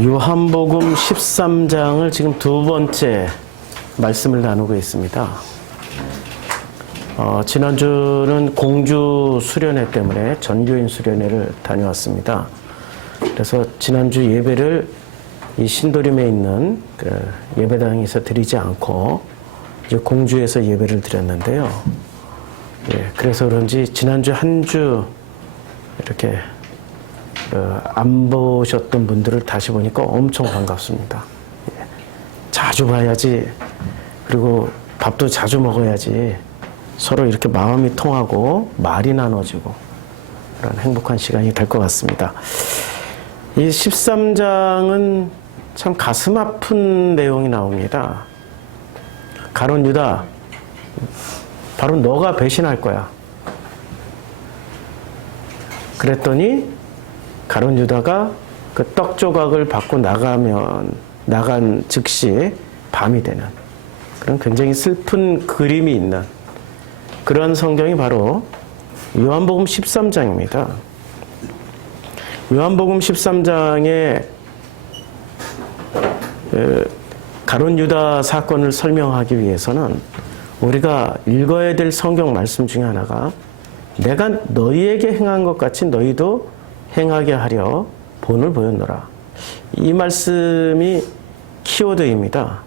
요한복음 13장을 지금 두 번째 말씀을 나누고 있습니다. 지난주는 공주 수련회 때문에 전교인 수련회를 다녀왔습니다. 그래서 지난주 예배를 이 신도림에 있는 그 예배당에서 드리지 않고 이제 공주에서 예배를 드렸는데요. 그래서 그런지 지난주 한 주 이렇게 안 보셨던 분들을 다시 보니까 엄청 반갑습니다. 자주 봐야지, 그리고 밥도 자주 먹어야지 서로 이렇게 마음이 통하고 말이 나눠지고 그런 행복한 시간이 될 것 같습니다. 이 13장은 참 가슴 아픈 내용이 나옵니다. 가룟 유다, 바로 너가 배신할 거야. 그랬더니 가룟 유다가 그 떡 조각을 받고 나간 즉시 밤이 되는 그런 굉장히 슬픈 그림이 있는 그런 성경이 바로 요한복음 13장입니다. 요한복음 13장에 가룟 유다 사건을 설명하기 위해서는 우리가 읽어야 될 성경 말씀 중에 하나가 내가 너희에게 행한 것 같이 너희도 행하게 하려 본을 보였노라. 이 말씀이 키워드입니다.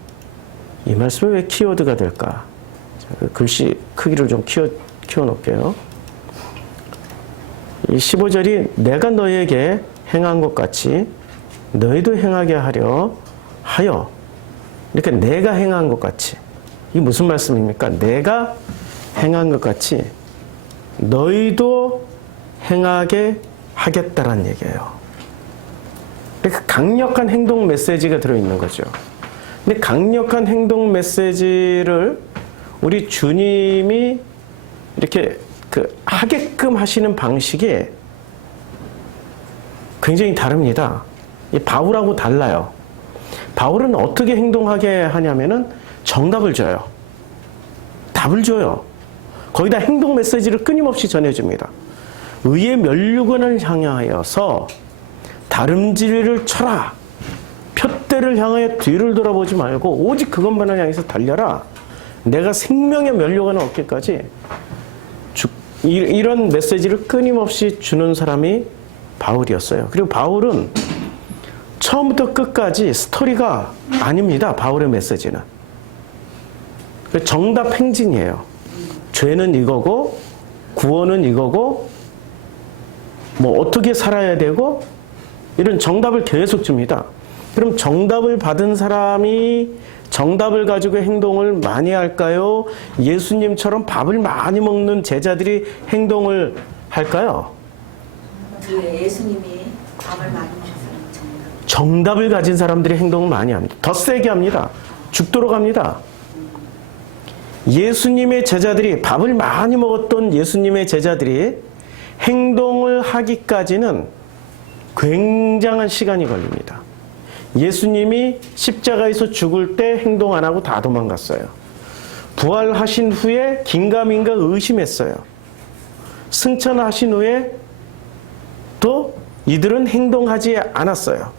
이 말씀이 왜 키워드가 될까? 글씨 크기를 좀 키워놓을게요. 이 15절이 내가 너희에게 행한 것 같이 너희도 행하게 하여 이렇게 내가 행한 것 같이, 이게 무슨 말씀입니까? 내가 행한 것 같이 너희도 행하게 하겠다라는 얘기예요. 그러니까 강력한 행동 메시지가 들어있는 거죠. 근데 강력한 행동 메시지를 우리 주님이 이렇게 하게끔 하시는 방식이 굉장히 다릅니다. 이 바울하고 달라요. 바울은 어떻게 행동하게 하냐면은 정답을 줘요. 답을 줘요. 거기다 행동 메시지를 끊임없이 전해줍니다. 의의 면류관을 향하여서 다름질을 쳐라. 푯대를 향하여 뒤를 돌아보지 말고 오직 그것만을 향해서 달려라. 내가 생명의 면류관을 얻기까지 이런 메시지를 끊임없이 주는 사람이 바울이었어요. 그리고 바울은 처음부터 끝까지 스토리가 아닙니다. 바울의 메시지는. 정답 행진이에요. 죄는 이거고 구원은 이거고 뭐 어떻게 살아야 되고 이런 정답을 계속 줍니다. 그럼 정답을 받은 사람이 정답을 가지고 행동을 많이 할까요? 예수님처럼 밥을 많이 먹는 제자들이 행동을 할까요? 예수님이 밥을 많이 먹었어요. 정답을 가진 사람들이 행동을 많이 합니다. 더 세게 합니다. 죽도록 합니다. 예수님의 제자들이, 밥을 많이 먹었던 예수님의 제자들이 행동을 하기까지는 굉장한 시간이 걸립니다. 예수님이 십자가에서 죽을 때 행동 안 하고 다 도망갔어요. 부활하신 후에 긴가민가 의심했어요. 승천하신 후에 또 이들은 행동하지 않았어요.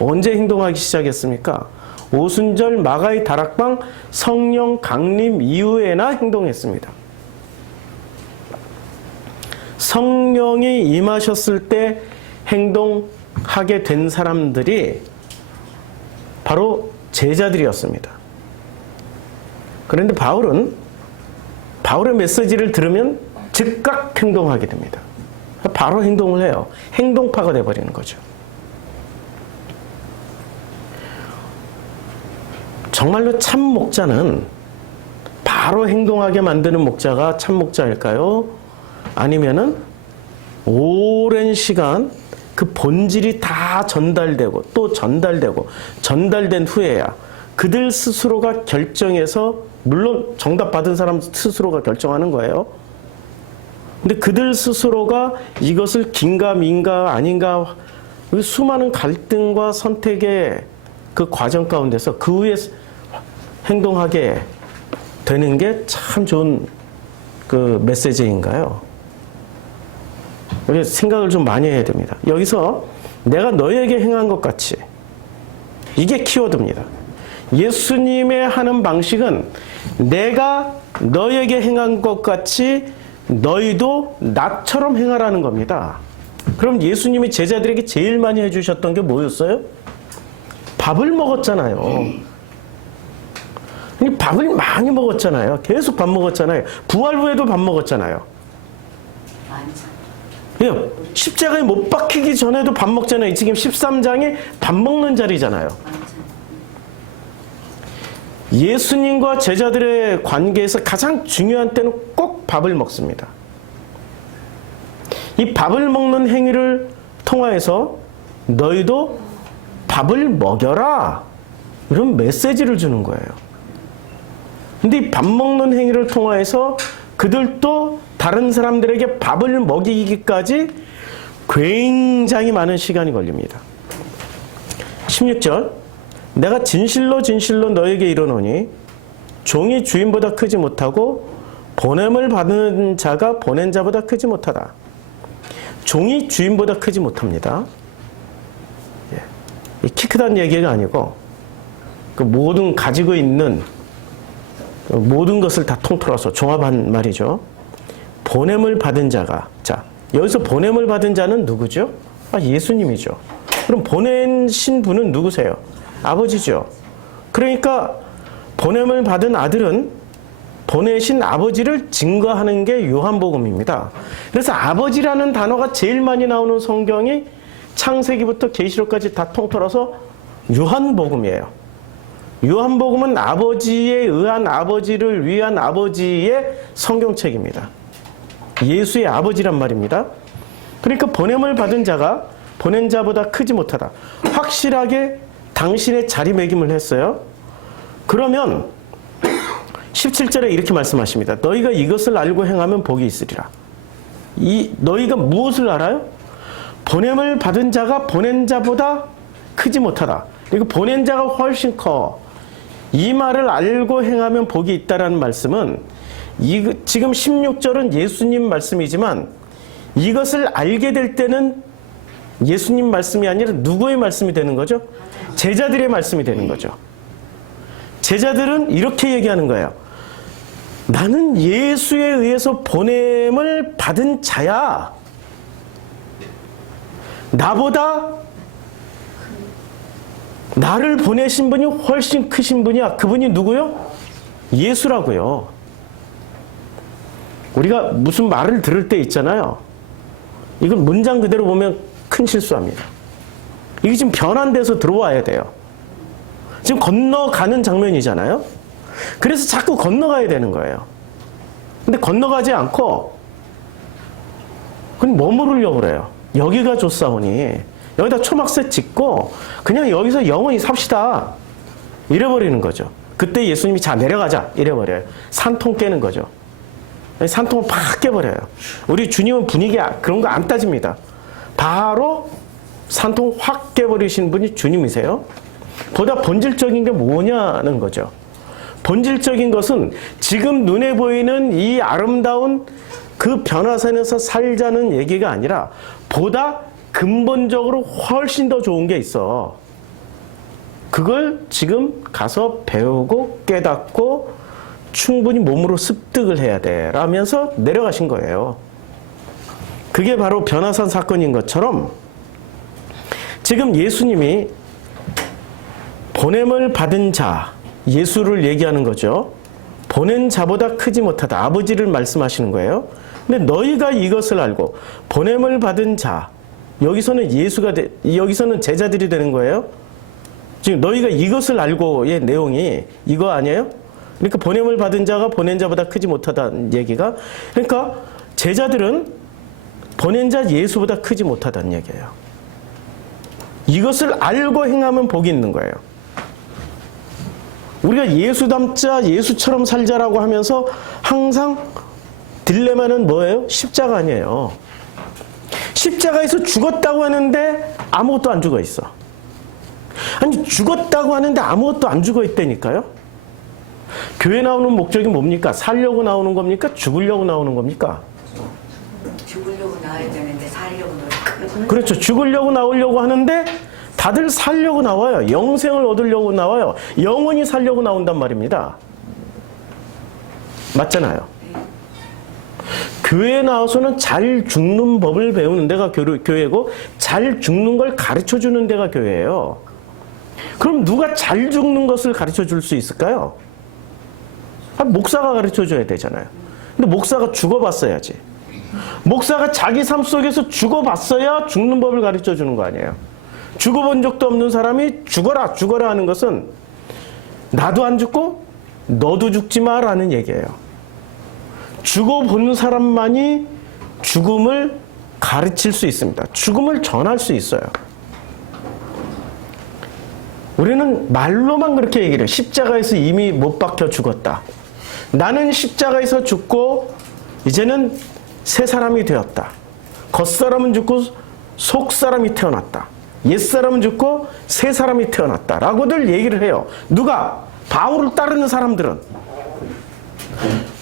언제 행동하기 시작했습니까? 오순절 마가의 다락방 성령 강림 이후에나 행동했습니다. 성령이 임하셨을 때 행동하게 된 사람들이 바로 제자들이었습니다. 그런데 바울은 바울의 메시지를 들으면 즉각 행동하게 됩니다. 바로 행동을 해요. 행동파가 되어버리는 거죠. 정말로 참 목자는 바로 행동하게 만드는 목자가 참 목자일까요? 아니면은 오랜 시간 그 본질이 다 전달되고 또 전달된 후에야 그들 스스로가 결정해서, 물론 정답 받은 사람 스스로가 결정하는 거예요. 근데 그들 스스로가 이것을 긴가 아닌가 수많은 갈등과 선택의 그 과정 가운데서 그 후에 행동하게 되는 게 참 좋은 그 메시지인가요? 우리 생각을 좀 많이 해야 됩니다. 여기서 내가 너희에게 행한 것 같이 이게 키워드입니다. 예수님의 하는 방식은 내가 너에게 행한 것 같이 너희도 나처럼 행하라는 겁니다. 그럼 예수님이 제자들에게 제일 많이 해주셨던 게 뭐였어요? 밥을 먹었잖아요. 밥을 많이 먹었잖아요. 계속 밥 먹었잖아요. 부활 후에도 밥 먹었잖아요. 예, 십자가에 못 박히기 전에도 밥 먹잖아요. 지금 13장에 밥 먹는 자리잖아요. 예수님과 제자들의 관계에서 가장 중요한 때는 꼭 밥을 먹습니다. 이 밥을 먹는 행위를 통하여서 너희도 밥을 먹여라, 이런 메시지를 주는 거예요. 근데 이 밥 먹는 행위를 통하여서 그들도 다른 사람들에게 밥을 먹이기까지 굉장히 많은 시간이 걸립니다. 16절, 내가 진실로 진실로 너에게 이르노니 종이 주인보다 크지 못하고 보냄을 받는 자가 보낸 자보다 크지 못하다. 종이 주인보다 크지 못합니다. 키 크다는 얘기가 아니고 그 모든 가지고 있는 모든 것을 다 통틀어서 종합한 말이죠. 보냄을 받은 자가, 자, 여기서 보냄을 받은 자는 누구죠? 예수님이죠. 그럼 보내신 분은 누구세요? 아버지죠. 그러니까 보냄을 받은 아들은 보내신 아버지를 증거하는 게 요한복음입니다. 그래서 아버지라는 단어가 제일 많이 나오는 성경이 창세기부터 계시록까지 다 통틀어서 요한복음이에요. 요한복음은 아버지에 의한 아버지를 위한 아버지의 성경책입니다. 예수의 아버지란 말입니다. 그러니까 보냄을 받은 자가 보낸 자보다 크지 못하다. 확실하게 당신의 자리매김을 했어요. 그러면 17절에 이렇게 말씀하십니다. 너희가 이것을 알고 행하면 복이 있으리라. 너희가 무엇을 알아요? 보냄을 받은 자가 보낸 자보다 크지 못하다. 그리고 보낸 자가 훨씬 커. 이 말을 알고 행하면 복이 있다라는 말씀은 지금 16절은 예수님 말씀이지만 이것을 알게 될 때는 예수님 말씀이 아니라 누구의 말씀이 되는 거죠? 제자들의 말씀이 되는 거죠. 제자들은 이렇게 얘기하는 거예요. 나는 예수에 의해서 보냄을 받은 자야. 나보다 나를 보내신 분이 훨씬 크신 분이야. 그분이 누구요? 예수라고요. 우리가 무슨 말을 들을 때 있잖아요. 이건 문장 그대로 보면 큰 실수합니다. 이게 지금 변환돼서 들어와야 돼요. 지금 건너가는 장면이잖아요. 그래서 자꾸 건너가야 되는 거예요. 근데 건너가지 않고 그냥 머무르려고 그래요. 여기가 좋사오니 여기다 초막새 짓고 그냥 여기서 영원히 삽시다, 이래버리는 거죠. 그때 예수님이 자 내려가자 이래버려요. 산통 깨는 거죠. 산통을 팍 깨버려요. 우리 주님은 분위기 그런 거 안 따집니다. 바로 산통 확 깨버리신 분이 주님이세요. 보다 본질적인 게 뭐냐는 거죠. 본질적인 것은 지금 눈에 보이는 이 아름다운 그 변화산에서 살자는 얘기가 아니라 보다 근본적으로 훨씬 더 좋은 게 있어. 그걸 지금 가서 배우고 깨닫고 충분히 몸으로 습득을 해야 돼 라면서 내려가신 거예요. 그게 바로 변화산 사건인 것처럼 지금 예수님이 보냄을 받은 자, 예수를 얘기하는 거죠. 보낸 자보다 크지 못하다. 아버지를 말씀하시는 거예요. 근데 너희가 이것을 알고 보냄을 받은 자, 여기서는 여기서는 제자들이 되는 거예요. 지금 너희가 이것을 알고의 내용이 이거 아니에요? 그러니까 보냄을 받은 자가 보낸 자보다 크지 못하다는 얘기가, 그러니까 제자들은 보낸 자 예수보다 크지 못하다는 얘기예요. 이것을 알고 행하면 복이 있는 거예요. 우리가 예수 닮자, 예수처럼 살자라고 하면서 항상 딜레마는 뭐예요? 십자가 아니에요. 십자가에서 죽었다고 하는데 아무것도 안 죽어 있어. 아니, 죽었다고 하는데 아무것도 안 죽어 있다니까요. 교회 나오는 목적이 뭡니까? 살려고 나오는 겁니까? 죽으려고 나오는 겁니까? 죽으려고 나와야 되는데 살려고 노력하는. 그렇죠. 죽으려고 나오려고 하는데 다들 살려고 나와요. 영생을 얻으려고 나와요. 영원히 살려고 나온단 말입니다. 맞잖아요. 교회에 나와서는 잘 죽는 법을 배우는 데가 교회고 잘 죽는 걸 가르쳐주는 데가 교회예요. 그럼 누가 잘 죽는 것을 가르쳐줄 수 있을까요? 목사가 가르쳐줘야 되잖아요. 근데 목사가 죽어봤어야지. 목사가 자기 삶 속에서 죽어봤어야 죽는 법을 가르쳐주는 거 아니에요. 죽어본 적도 없는 사람이 죽어라 죽어라 하는 것은 나도 안 죽고 너도 죽지 마라는 얘기예요. 죽어본 사람만이 죽음을 가르칠 수 있습니다. 죽음을 전할 수 있어요. 우리는 말로만 그렇게 얘기를 해요. 십자가에서 이미 못 박혀 죽었다. 나는 십자가에서 죽고 이제는 새 사람이 되었다. 겉사람은 죽고 속사람이 태어났다. 옛사람은 죽고 새 사람이 태어났다. 라고들 얘기를 해요. 누가? 바울을 따르는 사람들은.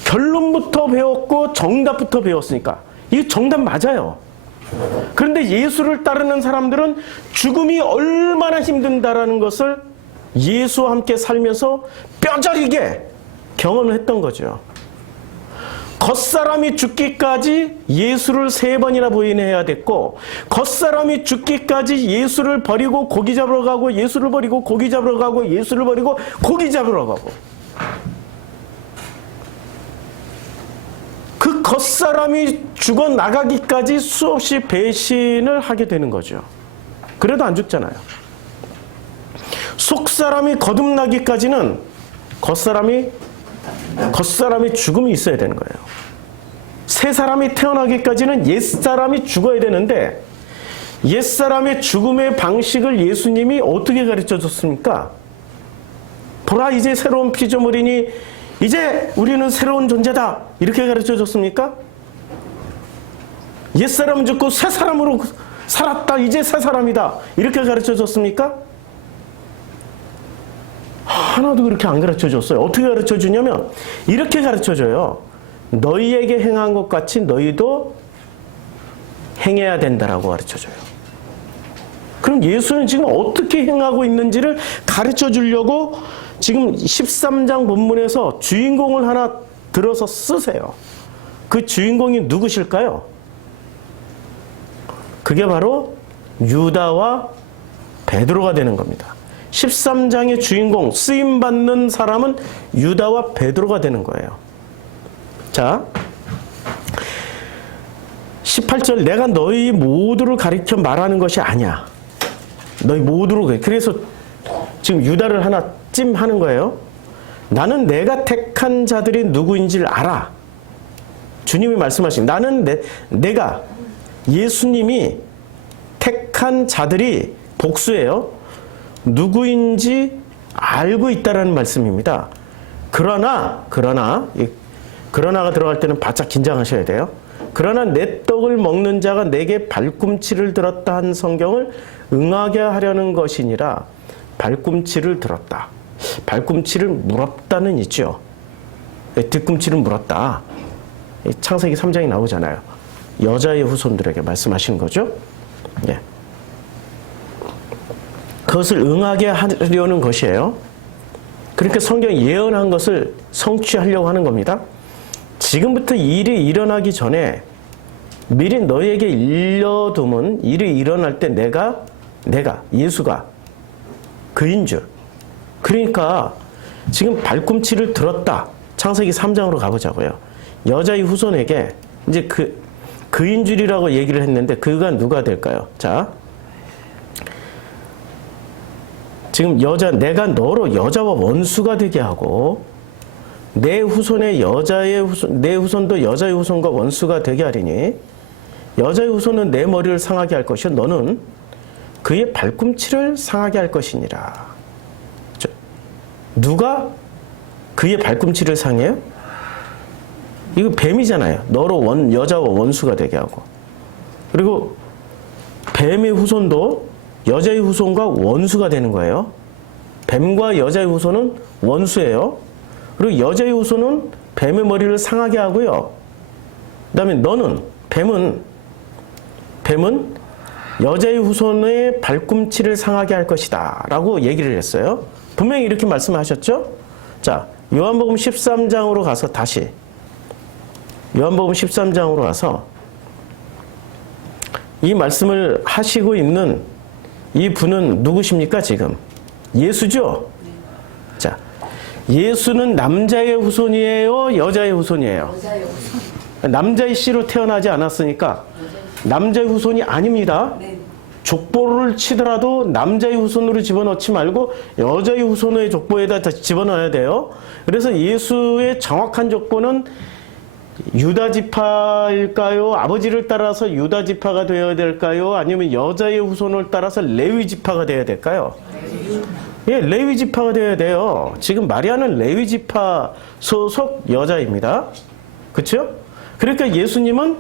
결론부터 배웠고 정답부터 배웠으니까. 이게 정답 맞아요. 그런데 예수를 따르는 사람들은 죽음이 얼마나 힘든다라는 것을 예수와 함께 살면서 뼈저리게 경험을 했던 거죠. 겉사람이 죽기까지 예수를 3번이나 부인해야 됐고, 겉사람이 죽기까지 예수를 버리고 고기 잡으러 가고, 예수를 버리고 고기 잡으러 가고, 예수를 버리고 고기 잡으러 가고. 그 겉사람이 죽어나가기까지 수없이 배신을 하게 되는 거죠. 그래도 안 죽잖아요. 속사람이 거듭나기까지는 겉사람이 죽음이 있어야 되는 거예요. 새 사람이 태어나기까지는 옛사람이 죽어야 되는데, 옛사람의 죽음의 방식을 예수님이 어떻게 가르쳐 줬습니까? 보라, 이제 새로운 피조물이니 이제 우리는 새로운 존재다, 이렇게 가르쳐 줬습니까? 옛사람은 죽고 새 사람으로 살았다, 이제 새 사람이다, 이렇게 가르쳐 줬습니까? 하나도 그렇게 안 가르쳐 줬어요. 어떻게 가르쳐 주냐면 이렇게 가르쳐 줘요. 너희에게 행한 것 같이 너희도 행해야 된다라고 가르쳐 줘요. 그럼 예수는 지금 어떻게 행하고 있는지를 가르쳐 주려고 지금 13장 본문에서 주인공을 하나 들어서 쓰세요. 그 주인공이 누구실까요? 그게 바로 유다와 베드로가 되는 겁니다. 13장의 주인공, 쓰임받는 사람은 유다와 베드로가 되는 거예요. 자, 18절, 내가 너희 모두를 가리켜 말하는 것이 아니야. 너희 모두를. 그래서 지금 유다를 하나 찜하는 거예요. 나는 내가 택한 자들이 누구인지를 알아. 주님이 말씀하신, 나는 내가, 예수님이 택한 자들이 복수예요. 누구인지 알고 있다라는 말씀입니다. 그러나가 들어갈 때는 바짝 긴장하셔야 돼요. 그러나 내 떡을 먹는 자가 내게 발꿈치를 들었다 한 성경을 응하게 하려는 것이니라. 발꿈치를 들었다. 발꿈치를 물었다는 있죠. 뒤꿈치를 물었다. 창세기 3장이 나오잖아요. 여자의 후손들에게 말씀하신 거죠. 예. 그것을 응하게 하려는 것이에요. 그러니까 성경이 예언한 것을 성취하려고 하는 겁니다. 지금부터 일이 일어나기 전에 미리 너에게 일러두면 일이 일어날 때 내가 예수가 그인 줄. 그러니까 지금 발꿈치를 들었다. 창세기 3장으로 가보자고요. 여자의 후손에게 이제 그인 줄이라고 얘기를 했는데 그가 누가 될까요? 자, 지금 내가 너로 여자와 원수가 되게 하고 내 후손도 여자의 후손과 원수가 되게 하리니 여자의 후손은 내 머리를 상하게 할 것이요 너는 그의 발꿈치를 상하게 할 것이니라. 누가 그의 발꿈치를 상해요? 이거 뱀이잖아요. 너로 여자와 원수가 되게 하고. 그리고 뱀의 후손도 여자의 후손과 원수가 되는 거예요. 뱀과 여자의 후손은 원수예요. 그리고 여자의 후손은 뱀의 머리를 상하게 하고요. 그 다음에 너는, 뱀은 여자의 후손의 발꿈치를 상하게 할 것이다 라고 얘기를 했어요. 분명히 이렇게 말씀하셨죠. 자, 요한복음 13장으로 가서 다시 요한복음 13장으로 가서 이 말씀을 하시고 있는 이 분은 누구십니까? 지금 예수죠. 자, 예수는 남자의 후손이에요, 여자의 후손이에요? 여자의 후손. 남자의 씨로 태어나지 않았으니까 남자의 후손이 아닙니다. 네. 족보를 치더라도 남자의 후손으로 집어넣지 말고 여자의 후손의 족보에다 다시 집어넣어야 돼요. 그래서 예수의 정확한 족보는 유다 지파일까요? 아버지를 따라서 유다 지파가 되어야 될까요? 아니면 여자의 후손을 따라서 레위 지파가 되어야 될까요? 예, 레위 지파가 되어야 돼요. 지금 마리아는 레위 지파 소속 여자입니다. 그렇죠? 그러니까 예수님은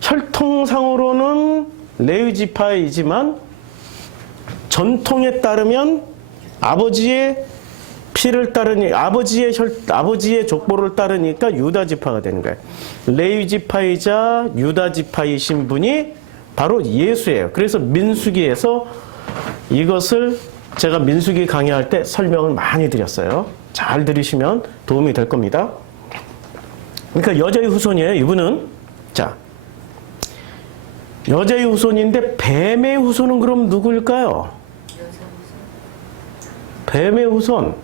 혈통상으로는 레위 지파이지만 전통에 따르면 아버지의 피를 따르니 아버지의 족보를 따르니까 유다 지파가 되는 거예요. 레위 지파이자 유다 지파이신 분이 바로 예수예요. 그래서 민수기에서 이것을 제가 민수기 강의할 때 설명을 많이 드렸어요. 잘 들으시면 도움이 될 겁니다. 그러니까 여자의 후손이에요. 이분은 자, 여자의 후손인데 뱀의 후손은 그럼 누구일까요? 뱀의 후손.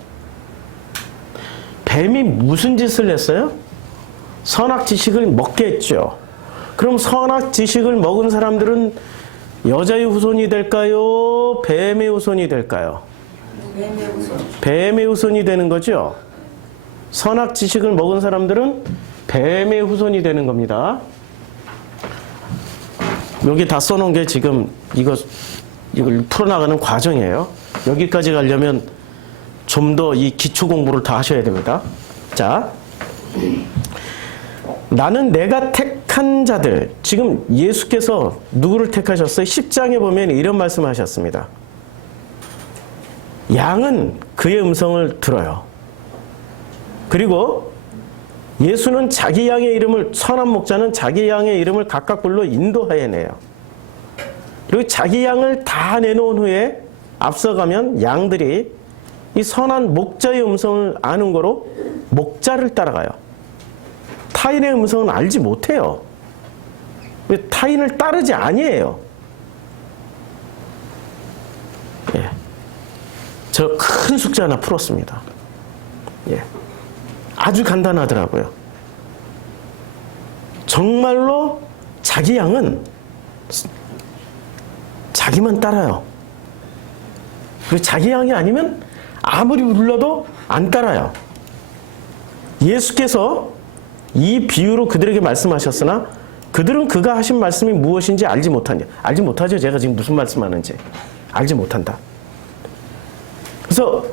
뱀이 무슨 짓을 했어요? 선악지식을 먹게 했죠. 그럼 선악지식을 먹은 사람들은 여자의 후손이 될까요? 뱀의 후손이 될까요? 뱀의 후손. 뱀의 후손이 되는 거죠. 선악지식을 먹은 사람들은 뱀의 후손이 되는 겁니다. 여기 다 써놓은 게 지금 이걸 풀어나가는 과정이에요. 여기까지 가려면 좀 더 이 기초 공부를 다 하셔야 됩니다. 자, 나는 내가 택한 자들. 지금 예수께서 누구를 택하셨어요? 10장에 보면 이런 말씀하셨습니다. 양은 그의 음성을 들어요. 그리고 예수는 자기 양의 이름을, 선한 목자는 자기 양의 이름을 각각 불러 인도하여 내요. 그리고 자기 양을 다 내놓은 후에 앞서가면 양들이 이 선한 목자의 음성을 아는 거로 목자를 따라가요. 타인의 음성은 알지 못해요. 왜 타인을 따르지 아니에요. 예. 저 큰 숙제 하나 풀었습니다. 예. 아주 간단하더라고요. 정말로 자기 양은 자기만 따라요. 그리고 자기 양이 아니면 아무리 불러도 안 따라요. 예수께서 이 비유로 그들에게 말씀하셨으나 그들은 그가 하신 말씀이 무엇인지 알지 못하냐. 알지 못하죠. 제가 지금 무슨 말씀하는지. 알지 못한다. 그래서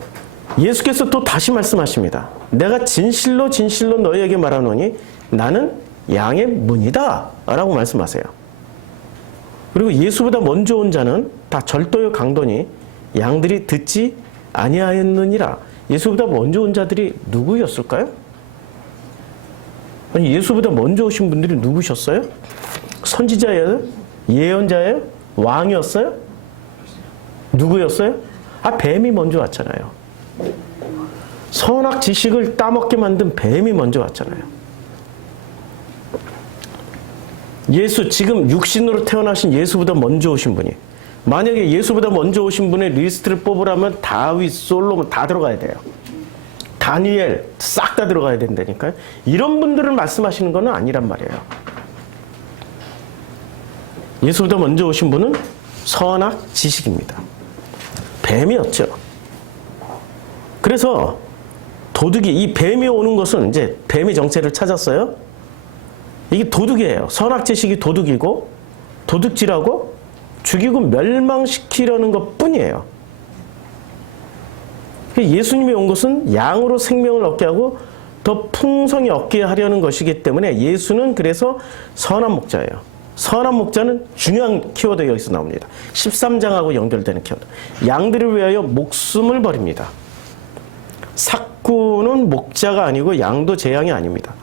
예수께서 또 다시 말씀하십니다. 내가 진실로 진실로 너희에게 말하노니 나는 양의 문이다 라고 말씀하세요. 그리고 예수보다 먼저 온 자는 다 절도요 강도니 양들이 듣지 아니하였느니라. 예수보다 먼저 온 자들이 누구였을까요? 아니, 예수보다 먼저 오신 분들이 누구셨어요? 선지자예요? 예언자예요? 왕이었어요? 누구였어요? 뱀이 먼저 왔잖아요. 선악 지식을 따먹게 만든 뱀이 먼저 왔잖아요. 예수, 지금 육신으로 태어나신 예수보다 먼저 오신 분이, 만약에 예수보다 먼저 오신 분의 리스트를 뽑으라면 다윗, 솔로몬 다 들어가야 돼요. 다니엘 싹 다 들어가야 된다니까요. 이런 분들을 말씀하시는 건 아니란 말이에요. 예수보다 먼저 오신 분은 선악 지식입니다. 뱀이었죠. 그래서 도둑이, 이 뱀이 오는 것은 이제 뱀의 정체를 찾았어요. 이게 도둑이에요. 선악 지식이 도둑이고 도둑질하고 죽이고 멸망시키려는 것 뿐이에요. 예수님이 온 것은 양으로 생명을 얻게 하고 더 풍성히 얻게 하려는 것이기 때문에 예수는 그래서 선한 목자예요. 선한 목자는 중요한 키워드가 여기서 나옵니다. 13장하고 연결되는 키워드. 양들을 위하여 목숨을 버립니다. 삭구는 목자가 아니고 양도 제 양이 아닙니다.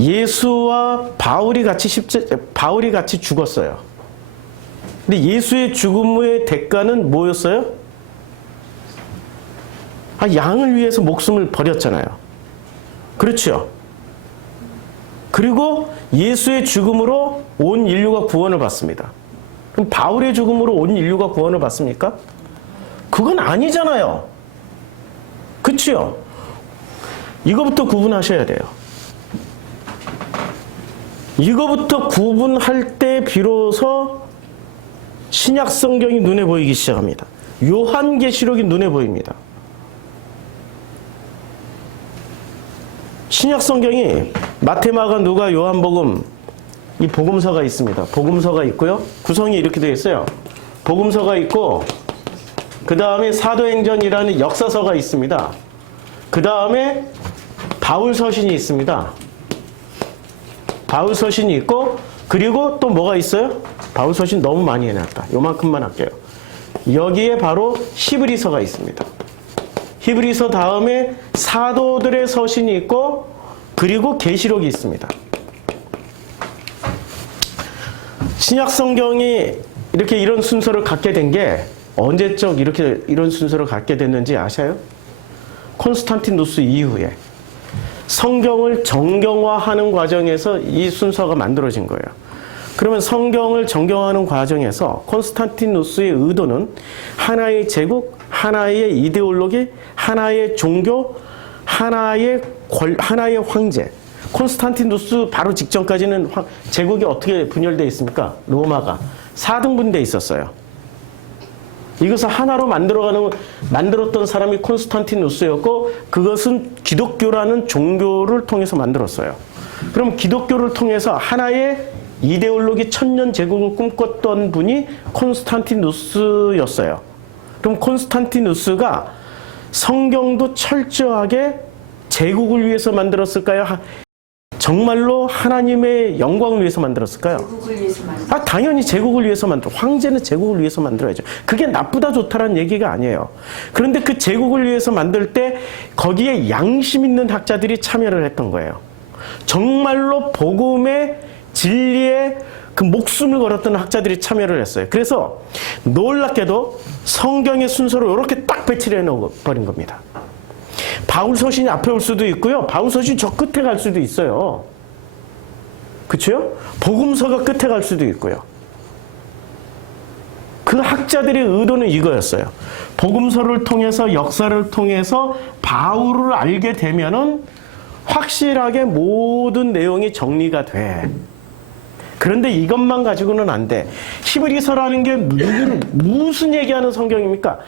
예수와 바울이 같이 죽었어요. 근데 예수의 죽음의 대가는 뭐였어요? 양을 위해서 목숨을 버렸잖아요. 그렇죠? 그리고 예수의 죽음으로 온 인류가 구원을 받습니다. 그럼 바울의 죽음으로 온 인류가 구원을 받습니까? 그건 아니잖아요. 그렇죠? 이거부터 구분하셔야 돼요. 이거부터 구분할 때 비로소 신약 성경이 눈에 보이기 시작합니다. 요한계시록이 눈에 보입니다. 신약 성경이 마태, 마가, 누가, 요한복음 이 복음서가 있습니다. 복음서가 있고요. 구성이 이렇게 되어 있어요. 복음서가 있고 그 다음에 사도행전이라는 역사서가 있습니다. 그 다음에 바울서신이 있습니다. 바울서신이 있고 그리고 또 뭐가 있어요? 바울서신 너무 많이 해놨다. 요만큼만 할게요. 여기에 바로 히브리서가 있습니다. 히브리서 다음에 사도들의 서신이 있고 그리고 계시록이 있습니다. 신약 성경이 이렇게 이런 순서를 갖게 된 게 언제적 이런 순서를 갖게 됐는지 아셔요? 콘스탄티누스 이후에 성경을 정경화하는 과정에서 이 순서가 만들어진 거예요. 그러면 성경을 정경화하는 과정에서 콘스탄티누스의 의도는 하나의 제국, 하나의 이데올로기, 하나의 종교, 하나의 황제. 콘스탄티누스 바로 직전까지는 제국이 어떻게 분열되어 있습니까? 로마가 4등분되어 있었어요. 이것을 하나로 만들었던 사람이 콘스탄티누스였고 그것은 기독교라는 종교를 통해서 만들었어요. 그럼 기독교를 통해서 하나의 이데올로기 천년 제국을 꿈꿨던 분이 콘스탄티누스였어요. 그럼 콘스탄티누스가 성경도 철저하게 제국을 위해서 만들었을까요? 정말로 하나님의 영광을 위해서 만들었을까요? 제국을 위해서 만들었어요. 당연히 제국을 위해서 황제는 제국을 위해서 만들어야죠. 그게 나쁘다 좋다라는 얘기가 아니에요. 그런데 그 제국을 위해서 만들 때 거기에 양심 있는 학자들이 참여를 했던 거예요. 정말로 복음의 진리에 그 목숨을 걸었던 학자들이 참여를 했어요. 그래서 놀랍게도 성경의 순서로 이렇게 딱 배치를 해놓아버린 겁니다. 바울서신이 앞에 올 수도 있고요. 바울서신이 저 끝에 갈 수도 있어요. 그렇죠? 복음서가 끝에 갈 수도 있고요. 그 학자들의 의도는 이거였어요. 복음서를 통해서 역사를 통해서 바울을 알게 되면은 확실하게 모든 내용이 정리가 돼. 그런데 이것만 가지고는 안 돼. 히브리서라는 게 무슨 얘기하는 성경입니까?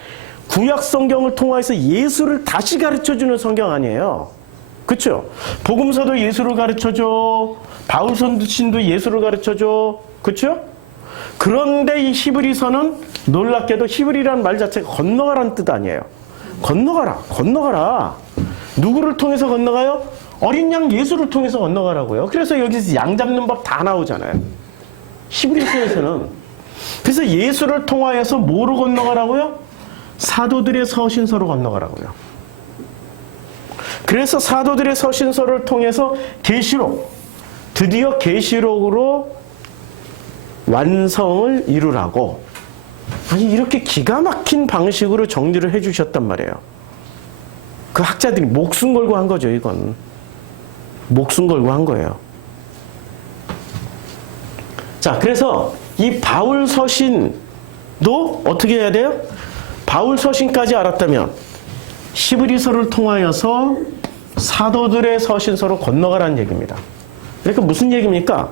구약 성경을 통해서 예수를 다시 가르쳐주는 성경 아니에요. 그렇죠? 복음서도 예수를 가르쳐줘. 바울서신도 예수를 가르쳐줘. 그렇죠? 그런데 이 히브리서는 놀랍게도 히브리라는 말 자체가 건너가라는 뜻 아니에요. 건너가라. 누구를 통해서 건너가요? 어린 양 예수를 통해서 건너가라고요. 그래서 여기서 양 잡는 법 다 나오잖아요. 히브리서에서는. 그래서 예수를 통하여서 뭐로 건너가라고요? 사도들의 서신서로 건너가라고요. 그래서 사도들의 서신서를 통해서 드디어 계시록으로 완성을 이루라고 이렇게 기가 막힌 방식으로 정리를 해주셨단 말이에요. 그 학자들이 목숨 걸고 한 거죠. 이건 목숨 걸고 한 거예요. 자, 그래서 이 바울 서신도 어떻게 해야 돼요? 바울 서신까지 알았다면 히브리서를 통하여서 사도들의 서신서로 건너가라는 얘기입니다. 그러니까 무슨 얘기입니까?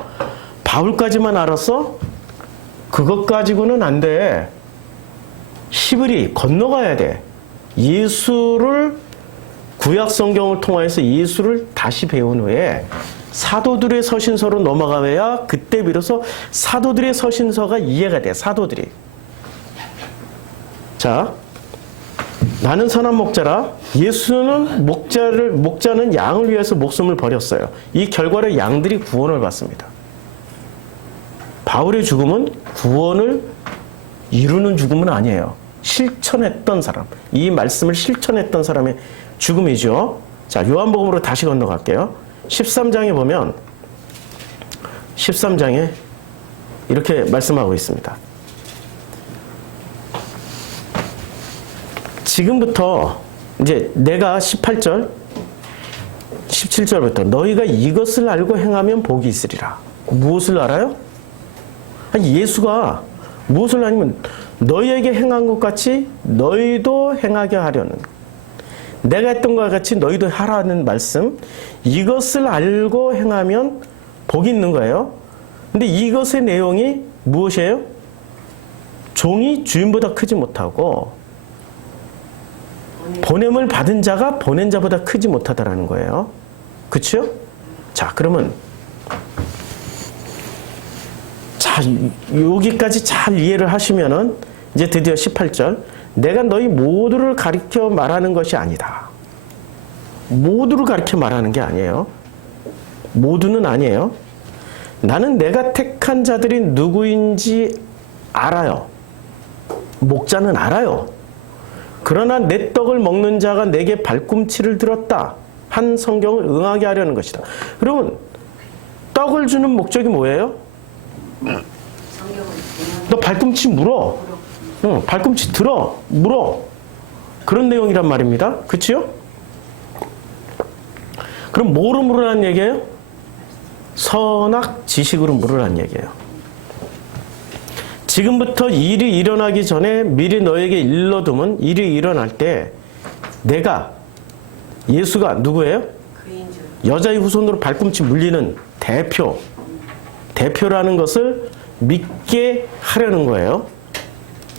바울까지만 알았어? 그것 가지고는 안 돼. 히브리 건너가야 돼. 예수를 구약 성경을 통하여서 예수를 다시 배운 후에 사도들의 서신서로 넘어가야 그때 비로소 사도들의 서신서가 이해가 돼. 사도들이. 자, 나는 선한 목자라. 예수는 목자는 양을 위해서 목숨을 버렸어요. 이 결과로 양들이 구원을 받습니다. 바울의 죽음은 구원을 이루는 죽음은 아니에요. 실천했던 사람, 이 말씀을 실천했던 사람의 죽음이죠. 자, 요한복음으로 다시 건너갈게요. 13장에 보면 13장에 이렇게 말씀하고 있습니다. 지금부터 이제 내가 18절, 17절부터 너희가 이것을 알고 행하면 복이 있으리라. 무엇을 알아요? 아니, 예수가 무엇을 아니면 너희에게 행한 것 같이 너희도 행하게 하려는, 내가 했던 것과 같이 너희도 하라는 말씀, 이것을 알고 행하면 복이 있는 거예요. 근데 이것의 내용이 무엇이에요? 종이 주인보다 크지 못하고 보냄을 받은 자가 보낸 자보다 크지 못하다라는 거예요. 그렇죠? 자, 그러면 자, 여기까지 잘 이해를 하시면은 이제 드디어 18절, 내가 너희 모두를 가리켜 말하는 것이 아니다. 모두를 가리켜 말하는 게 아니에요. 모두는 아니에요. 나는 내가 택한 자들이 누구인지 알아요. 목자는 알아요. 그러나 내 떡을 먹는 자가 내게 발꿈치를 들었다 한 성경을 응하게 하려는 것이다. 그러면 떡을 주는 목적이 뭐예요? 너 발꿈치 물어. 응, 발꿈치 들어. 물어. 그런 내용이란 말입니다. 그치요? 그럼 뭐로 물으라는 얘기예요? 선악 지식으로 물으라는 얘기예요. 지금부터 일이 일어나기 전에 미리 너에게 일러두면 일이 일어날 때 내가, 예수가 누구예요? 여자의 후손으로 발꿈치 물리는 대표라는 것을 믿게 하려는 거예요.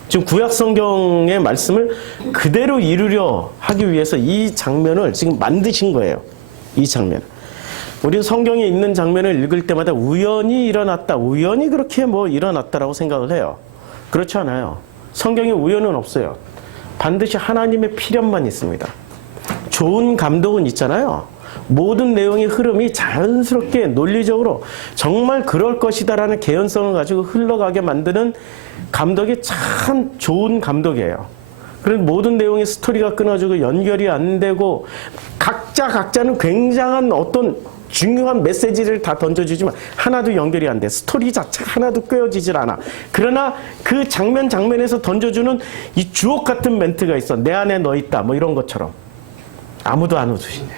지금 구약 성경의 말씀을 그대로 이루려 하기 위해서 이 장면을 지금 만드신 거예요. 이 장면. 우리는 성경에 있는 장면을 읽을 때마다 우연히 일어났다, 우연히 그렇게 뭐 일어났다라고 생각을 해요. 그렇지 않아요. 성경에 우연은 없어요. 반드시 하나님의 필연만 있습니다. 좋은 감독은 있잖아요. 모든 내용의 흐름이 자연스럽게 논리적으로 정말 그럴 것이다라는 개연성을 가지고 흘러가게 만드는 감독이 참 좋은 감독이에요. 그래서 모든 내용의 스토리가 끊어지고 연결이 안 되고 각자는 굉장한 어떤 중요한 메시지를 다 던져주지만 하나도 연결이 안 돼. 스토리 자체가 하나도 꿰어지질 않아. 그러나 그 장면에서 던져주는 이 주옥 같은 멘트가 있어. 내 안에 너 있다. 뭐 이런 것처럼. 아무도 안 웃으시네.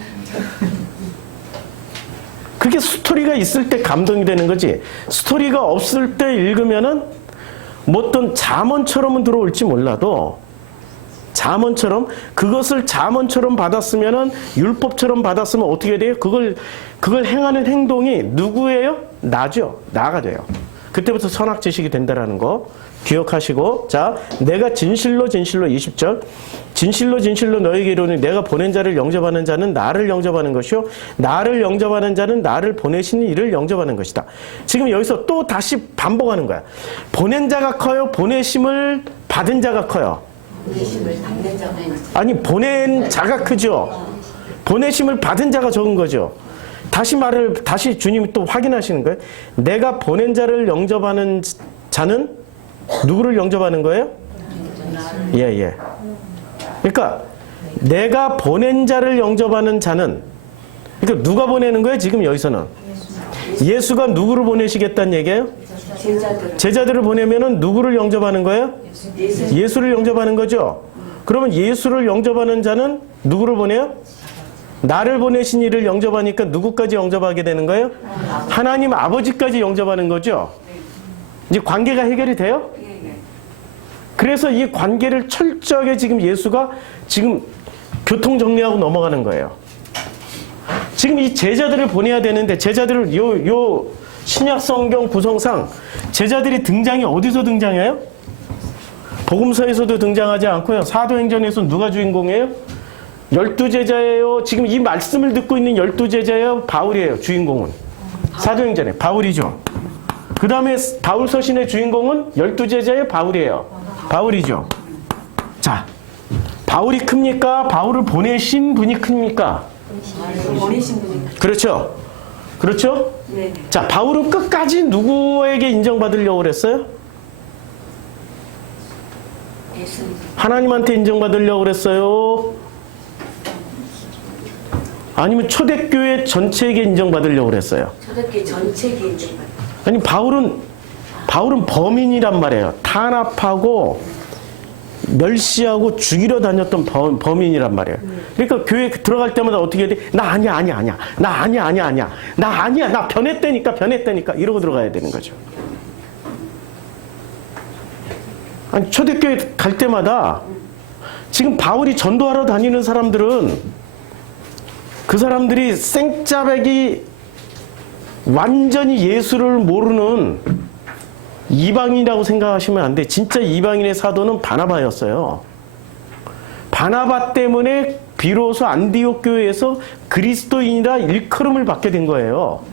그게 스토리가 있을 때 감동이 되는 거지. 스토리가 없을 때 읽으면은 뭐 어떤 잠언처럼은 들어올지 몰라도 잠언처럼, 그것을 잠언처럼 받았으면은, 율법처럼 받았으면 어떻게 돼요? 그걸 행하는 행동이 누구예요? 나죠. 나가 돼요. 그때부터 선악지식이 된다라는 거 기억하시고, 자, 내가 진실로 20절, 진실로 너에게 이르노니 내가 보낸 자를 영접하는 자는 나를 영접하는 것이요 나를 영접하는 자는 나를 보내신 이를 영접하는 것이다. 지금 여기서 또 다시 반복하는 거야. 보낸 자가 커요? 보내심을 받은 자가 커요? 보내심을 받는 자가 아니, 보낸 자가 크죠. 보내심을 받은 자가 적은 거죠. 다시 주님이 또 확인하시는 거예요. 내가 보낸 자를 영접하는 자는 누구를 영접하는 거예요? 예. 그러니까 내가 보낸 자를 영접하는 자는, 그러니까 누가 보내는 거예요? 지금 여기서는 예수가 누구를 보내시겠다는 얘기예요? 제자들을 보내면은 누구를 영접하는 거예요? 예수를 영접하는 거죠. 그러면 예수를 영접하는 자는 누구를 보내요? 나를 보내신 이를 영접하니까 누구까지 영접하게 되는 거예요? 하나님 아버지까지 영접하는 거죠. 이제 관계가 해결이 돼요? 그래서 이 관계를 철저하게 지금 예수가 지금 교통 정리하고 넘어가는 거예요. 지금 이 제자들을 보내야 되는데, 제자들을 요 신약 성경 구성상 제자들이 등장이 어디서 등장해요? 복음서에서도 등장하지 않고요. 사도행전에서 누가 주인공이에요? 12제자예요. 지금 이 말씀을 듣고 있는 12제자예요? 바울이에요. 주인공은. 사도행전에 바울이죠. 그 다음에 바울 서신의 주인공은 12제자예요? 바울이에요. 바울이죠. 자, 바울이 큽니까? 바울을 보내신 분이 큽니까? 보내신 분이 그렇죠. 그렇죠? 네. 자, 바울은 끝까지 누구에게 인정받으려고 그랬어요? 예수님. 하나님한테 인정받으려고 그랬어요? 아니면 초대교회 전체에게 인정받으려고 그랬어요? 초대교회 전체에게 인정받는. 아니 바울은 범인이란 말이에요. 탄압하고 멸시하고 죽이러 다녔던 범인이란 말이에요. 그러니까 교회 들어갈 때마다 어떻게 해야 돼? 나 아니야. 나 아니야. 나 변했다니까 이러고 들어가야 되는 거죠. 아니 초대교회 갈 때마다 지금 바울이 전도하러 다니는 사람들은 그 사람들이 생짜배기 완전히 예수를 모르는 이방인이라고 생각하시면 안 돼. 진짜 이방인의 사도는 바나바였어요. 바나바 때문에 비로소 안디옥 교회에서 그리스도인이라 일컬음을 받게 된 거예요.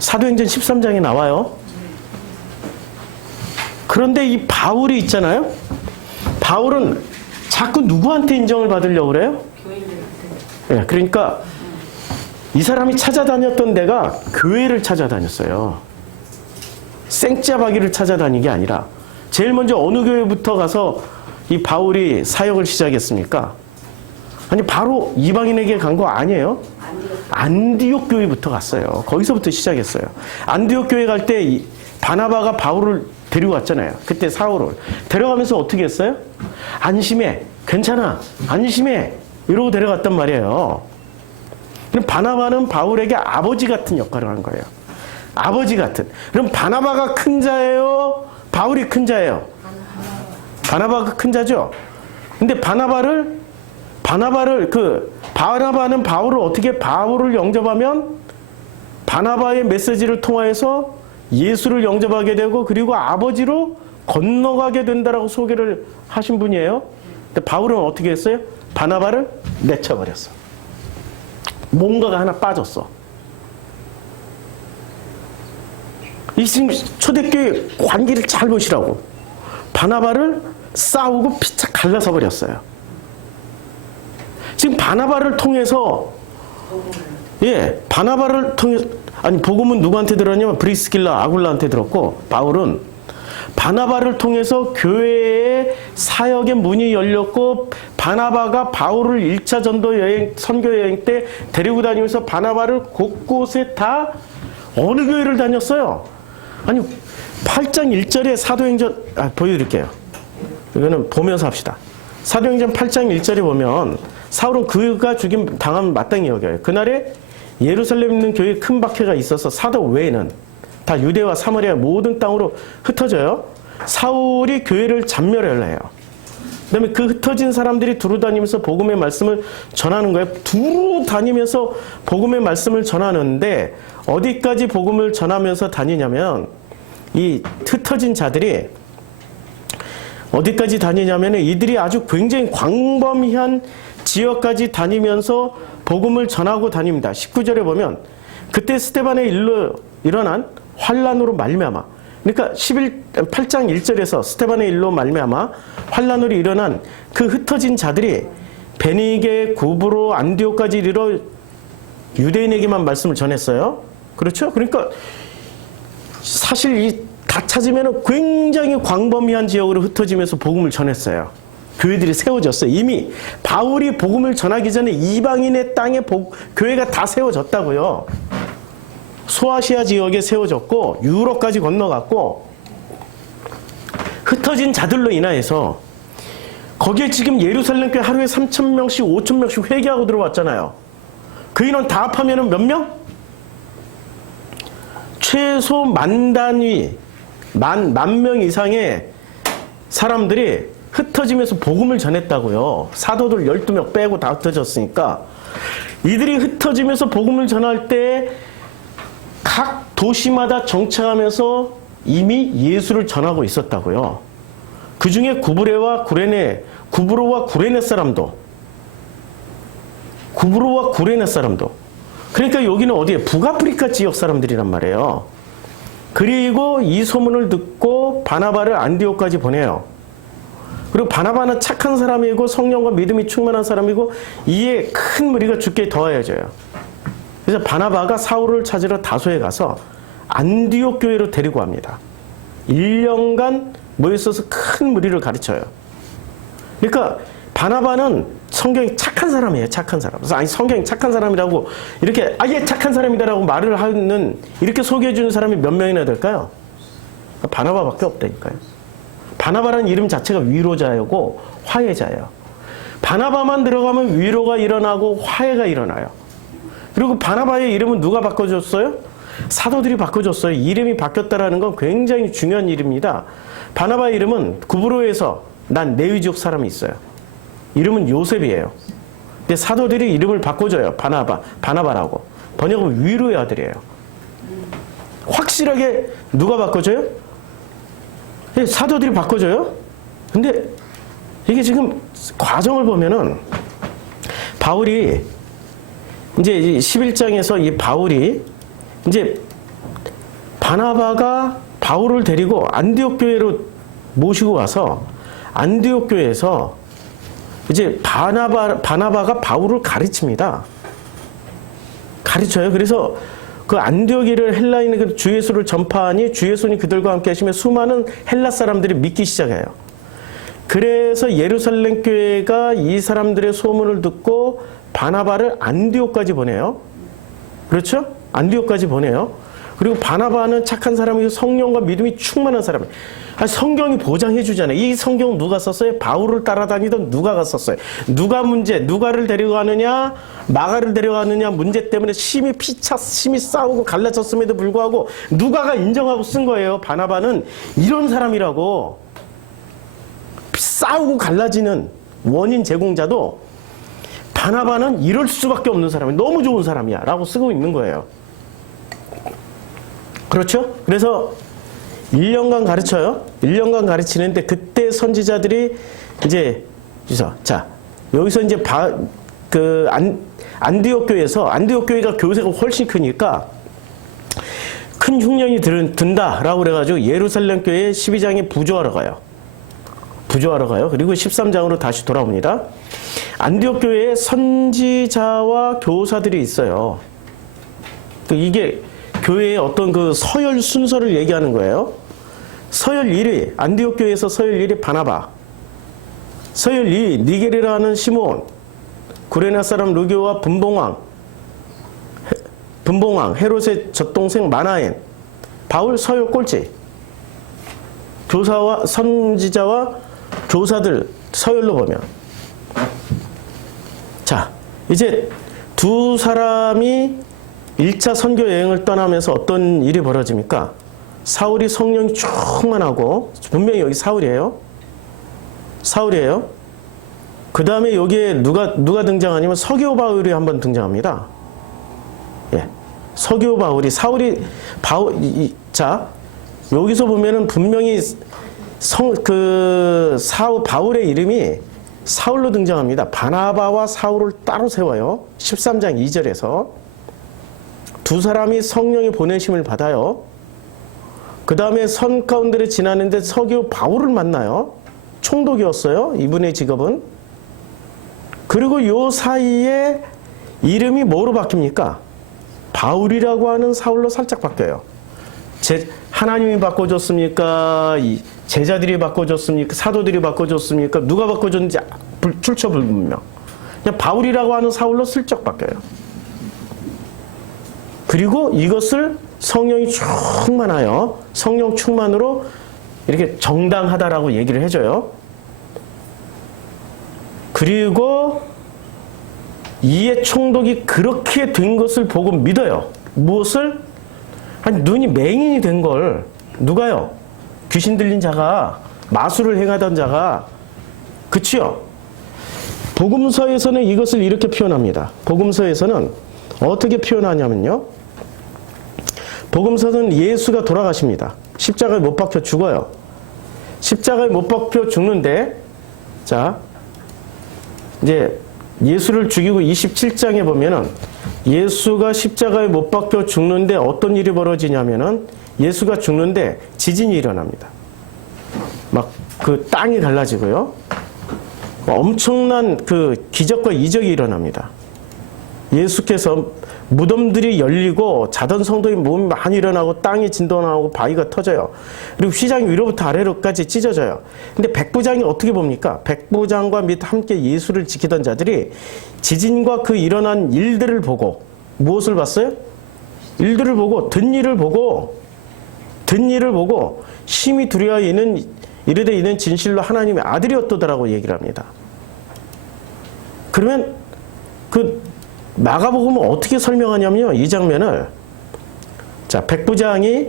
사도행전 13장에 나와요. 그런데 이 바울이 있잖아요. 바울은 자꾸 누구한테 인정을 받으려고 그래요? 네, 그러니까 이 사람이 찾아다녔던 데가 교회를 찾아다녔어요. 생짜바기를 찾아다닌 게 아니라 제일 먼저 어느 교회부터 가서 이 바울이 사역을 시작했습니까? 아니 바로 이방인에게 간 거 아니에요? 안디옥 교회부터 갔어요. 거기서부터 시작했어요. 안디옥 교회 갈 때 바나바가 바울을 데리고 왔잖아요. 그때 사울을 데려가면서 어떻게 했어요? 안심해, 괜찮아, 안심해 이러고 데려갔단 말이에요. 그럼 바나바는 바울에게 아버지 같은 역할을 한 거예요. 아버지 같은. 그럼 바나바가 큰 자예요? 바울이 큰 자예요? 바나바가 큰 자죠? 근데 바나바는 바울을 어떻게 바울을 영접하면 바나바의 메시지를 통하여서 예수를 영접하게 되고 그리고 아버지로 건너가게 된다라고 소개를 하신 분이에요. 근데 바울은 어떻게 했어요? 바나바를 내쳐버렸어. 뭔가가 하나 빠졌어. 이 지금 초대교회 관계를 잘 보시라고. 바나바를 싸우고 피차 갈라서 버렸어요. 지금 바나바를 통해서 바나바를 통해서 복음은 누구한테 들었냐면 브리스길라 아굴라한테 들었고 바울은 바나바를 통해서 교회의 사역의 문이 열렸고 바나바가 바울을 1차 전도 여행 선교 여행 때 데리고 다니면서 바나바를 곳곳에 다 어느 교회를 다녔어요. 아니 8장 1절에 사도행전 보여드릴게요. 이거는 보면서 합시다. 사도행전 8장 1절에 보면 사울은 그가 죽임 당하면 마땅히 여겨요. 그날에 예루살렘에 있는 교회에 큰 박해가 있어서 사도 외에는 다 유대와 사마리아 모든 땅으로 흩어져요. 사울이 교회를 잔멸하려 해요. 그 다음에 그 흩어진 사람들이 두루 다니면서 복음의 말씀을 전하는 거예요. 두루 다니면서 복음의 말씀을 전하는데 어디까지 복음을 전하면서 다니냐면 이 흩어진 자들이 어디까지 다니냐면 이들이 아주 굉장히 광범위한 지역까지 다니면서 복음을 전하고 다닙니다. 19절에 보면 그때 스데반의 일로 일어난 환란으로 말미암아 그러니까 8장 1절에서 스데반의 일로 말미암아 환란으로 일어난 그 흩어진 자들이 베니게, 구브로, 안디옥까지 이르러 유대인에게만 말씀을 전했어요. 그렇죠? 그러니까 사실 다 찾으면 굉장히 광범위한 지역으로 흩어지면서 복음을 전했어요. 교회들이 세워졌어요. 이미 바울이 복음을 전하기 전에 이방인의 땅에 교회가 다 세워졌다고요. 소아시아 지역에 세워졌고 유럽까지 건너갔고 흩어진 자들로 인하여서 거기에 지금 예루살렘 교회 하루에 3,000명씩 5,000명씩 회개하고 들어왔잖아요. 그 인원 다 합하면 몇 명? 최소 만 명 이상의 사람들이 흩어지면서 복음을 전했다고요. 사도들 12명 빼고 다 흩어졌으니까 이들이 흩어지면서 복음을 전할 때 각 도시마다 정착하면서 이미 예수를 전하고 있었다고요. 그 중에 구브로와 구레네 사람도 그러니까 여기는 어디에 북아프리카 지역 사람들이란 말이에요. 그리고 이 소문을 듣고 바나바를 안디옥까지 보내요. 그리고 바나바는 착한 사람이고 성령과 믿음이 충만한 사람이고 이에 큰 무리가 죽게 더하여져요. 그래서 바나바가 사울을 찾으러 다소에 가서 안디옥 교회로 데리고 갑니다. 1년간 모여 있어서 큰 무리를 가르쳐요. 그러니까 바나바는 성경이 착한 사람이에요. 착한 사람. 그래서 아니 성경이 착한 사람이라고 이렇게 아예 착한 사람이다라고 말을 하는 이렇게 소개해 주는 사람이 몇 명이나 될까요? 바나바밖에 없다니까요. 바나바라는 이름 자체가 위로자이고 화해자예요. 바나바만 들어가면 위로가 일어나고 화해가 일어나요. 그리고 바나바의 이름은 누가 바꿔줬어요? 사도들이 바꿔줬어요. 이름이 바뀌었다라는 건 굉장히 중요한 일입니다. 바나바의 이름은 구브로에서 난 네위족 사람이 있어요. 이름은 요셉이에요. 근데 사도들이 이름을 바꿔줘요. 바나바라고. 번역은 위로의 아들이에요. 확실하게 누가 바꿔줘요? 사도들이 바꿔줘요. 근데 이게 지금 과정을 보면은 바울이 이제 11장에서 이 바울이 이제 바나바가 바울을 데리고 안디옥 교회로 모시고 와서 안디옥 교회에서 이제 바나바가 바울을 가르칩니다. 가르쳐요. 그래서 그 안디옥이를 헬라인의 그 주 예수를 전파하니 주 예수님 그들과 함께 하시며 수많은 헬라 사람들이 믿기 시작해요. 그래서 예루살렘 교회가 이 사람들의 소문을 듣고 바나바를 안디옥까지 보내요. 그렇죠? 안디옥까지 보내요. 그리고 바나바는 착한 사람이고 성령과 믿음이 충만한 사람이에요. 성경이 보장해 주잖아요. 이 성경 누가 썼어요? 바울을 따라다니던 누가가 썼어요. 누가를 데려가느냐 마가를 데려가느냐 문제 때문에 심히 싸우고 갈라졌음에도 불구하고 누가가 인정하고 쓴 거예요. 바나바는 이런 사람이라고. 싸우고 갈라지는 원인 제공자도 바나바는 이럴 수밖에 없는 사람이야. 너무 좋은 사람이야 라고 쓰고 있는 거예요. 그렇죠? 그래서 1년간 가르쳐요. 1년간 가르치는데 그때 선지자들이 이제 자 여기서 이제 안디옥 교회에서 안디옥 교회가 교세가 훨씬 크니까 큰 흉년이 든다라고 그래가지고 예루살렘 교회 12장에 부조하러 가요. 그리고 13장으로 다시 돌아옵니다. 안디옥 교회에 선지자와 교사들이 있어요. 이게 교회의 어떤 그 서열 순서를 얘기하는 거예요. 서열 1위, 안디옥 교회에서 서열 1위 바나바. 서열 2위, 니게르라는 시몬. 구레나 사람 루교와 분봉왕, 헤롯의 젖동생 마나엔. 바울 서열 꼴찌. 교사와 선지자와 교사들 서열로 보면. 자, 이제 두 사람이 1차 선교 여행을 떠나면서 어떤 일이 벌어집니까? 사울이 성령이 충만하고, 분명히 여기 사울이에요. 그 다음에 여기에 누가 등장하냐면 서기오 바울이 한번 등장합니다. 예. 서기오 바울이, 자, 여기서 보면은 분명히 바울의 이름이 사울로 등장합니다. 바나바와 사울을 따로 세워요. 13장 2절에서. 두 사람이 성령의 보내심을 받아요. 그 다음에 선 가운데를 지나는데 서기오 바울을 만나요. 총독이었어요. 이분의 직업은. 그리고 요 사이에 이름이 뭐로 바뀝니까? 바울이라고 하는 사울로 살짝 바뀌어요. 하나님이 바꿔줬습니까? 제자들이 바꿔줬습니까? 사도들이 바꿔줬습니까? 누가 바꿔줬는지 출처불분명. 그냥 바울이라고 하는 사울로 슬쩍 바뀌어요. 그리고 이것을 성령이 충만하여 성령 충만으로 이렇게 정당하다라고 얘기를 해줘요. 그리고 이에 총독이 그렇게 된 것을 보고 믿어요. 무엇을? 아니, 눈이 맹인이 된 걸. 누가요? 귀신 들린 자가, 마술을 행하던 자가. 그치요? 복음서에서는 이것을 이렇게 표현합니다. 복음서에서는 어떻게 표현하냐면요. 복음서는 예수가 돌아가십니다. 십자가에 못 박혀 죽어요. 십자가에 못 박혀 죽는데, 자, 이제 예수를 죽이고 27장에 보면은 예수가 십자가에 못 박혀 죽는데 어떤 일이 벌어지냐면은 예수가 죽는데 지진이 일어납니다. 막 그 땅이 갈라지고요. 엄청난 그 기적과 이적이 일어납니다. 예수께서 무덤들이 열리고 자던 성도의 몸이 많이 일어나고 땅이 진동하고 바위가 터져요. 그리고 휘장이 위로부터 아래로까지 찢어져요. 근데 백부장이 어떻게 봅니까? 백부장과 및 함께 예수를 지키던 자들이 지진과 그 일어난 일들을 보고 무엇을 봤어요? 일들을 보고 든 일을 보고 심히 두려워 이르되 이는 진실로 하나님의 아들이었도다라고 얘기를 합니다. 그러면 그 마가복음은 어떻게 설명하냐면요. 이 장면을 자, 백부장이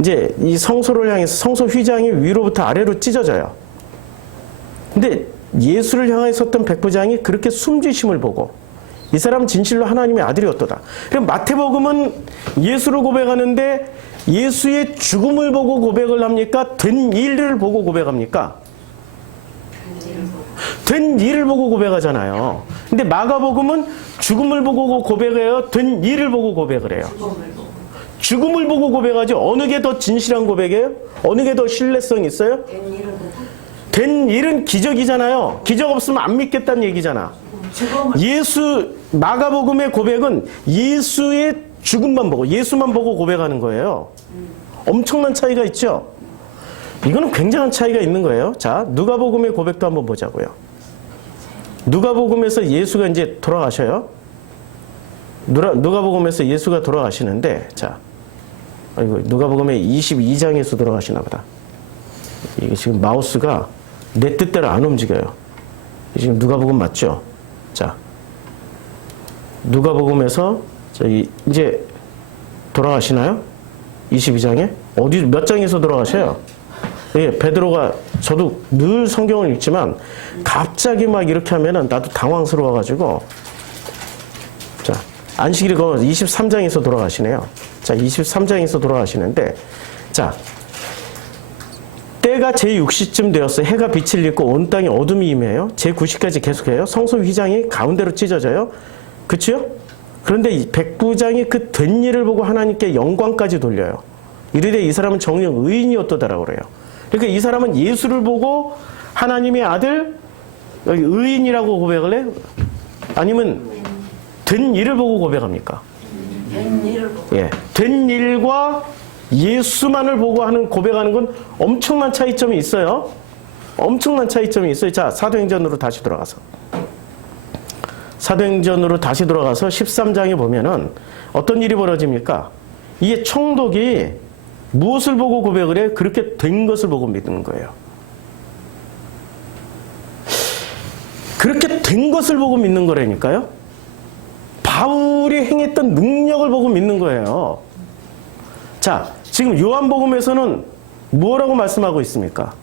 이제 이 성소를 향해서 성소 휘장이 위로부터 아래로 찢어져요. 근데 예수를 향해 섰던 백부장이 그렇게 숨지심을 보고 이 사람은 진실로 하나님의 아들이었도다. 그럼 마태복음은 예수를 고백하는데 예수의 죽음을 보고 고백을 합니까? 된 일을 보고 고백합니까? 된 일을 보고 고백하잖아요. 근데 마가복음은 죽음을 보고 고백해요? 된 일을 보고 고백을 해요? 죽음을 보고 고백하죠. 어느 게 더 진실한 고백이에요? 어느 게 더 신뢰성이 있어요? 된 일은 기적이잖아요. 기적 없으면 안 믿겠다는 얘기잖아. 마가복음의 고백은 예수의 죽음만 보고 예수만 보고 고백하는 거예요. 엄청난 차이가 있죠. 이거는 굉장한 차이가 있는 거예요. 자, 누가복음의 고백도 한번 보자고요. 누가복음에서 예수가 이제 돌아가셔요. 누가복음에서 예수가 돌아가시는데, 자, 아이고, 누가복음의 22장에서 돌아가시나 보다. 이게 지금 마우스가 내 뜻대로 안 움직여요. 지금 누가복음 맞죠? 자, 누가복음에서 이제 돌아가시나요? 22장에? 어디 몇 장에서 돌아가셔요? 예, 베드로가 저도 늘 성경을 읽지만 갑자기 막 이렇게 하면은 나도 당황스러워가지고 자, 안식일이 23장에서 돌아가시네요. 자, 23장에서 돌아가시는데 자, 때가 제6시쯤 되었어요. 해가 빛을 잃고 온 땅에 어둠이 임해요. 제9시까지 계속해요. 성소 휘장이 가운데로 찢어져요. 그치요? 그런데 이 백부장이 그 된 일을 보고 하나님께 영광까지 돌려요. 이르되 이 사람은 정녕 의인이었도다라고 그래요. 그러니까 이 사람은 예수를 보고 하나님의 아들 의인이라고 고백을 해요? 아니면 된 일을 보고 고백합니까? 된 일을 보고. 예, 된 일과 예수만을 보고 하는 고백하는 건 엄청난 차이점이 있어요. 엄청난 차이점이 있어요. 자, 사도행전으로 다시 돌아가서 13장에 보면은 어떤 일이 벌어집니까? 이게 총독이 무엇을 보고 고백을 해? 그렇게 된 것을 보고 믿는 거예요. 그렇게 된 것을 보고 믿는 거라니까요. 바울이 행했던 능력을 보고 믿는 거예요. 자, 지금 요한복음에서는 뭐라고 말씀하고 있습니까?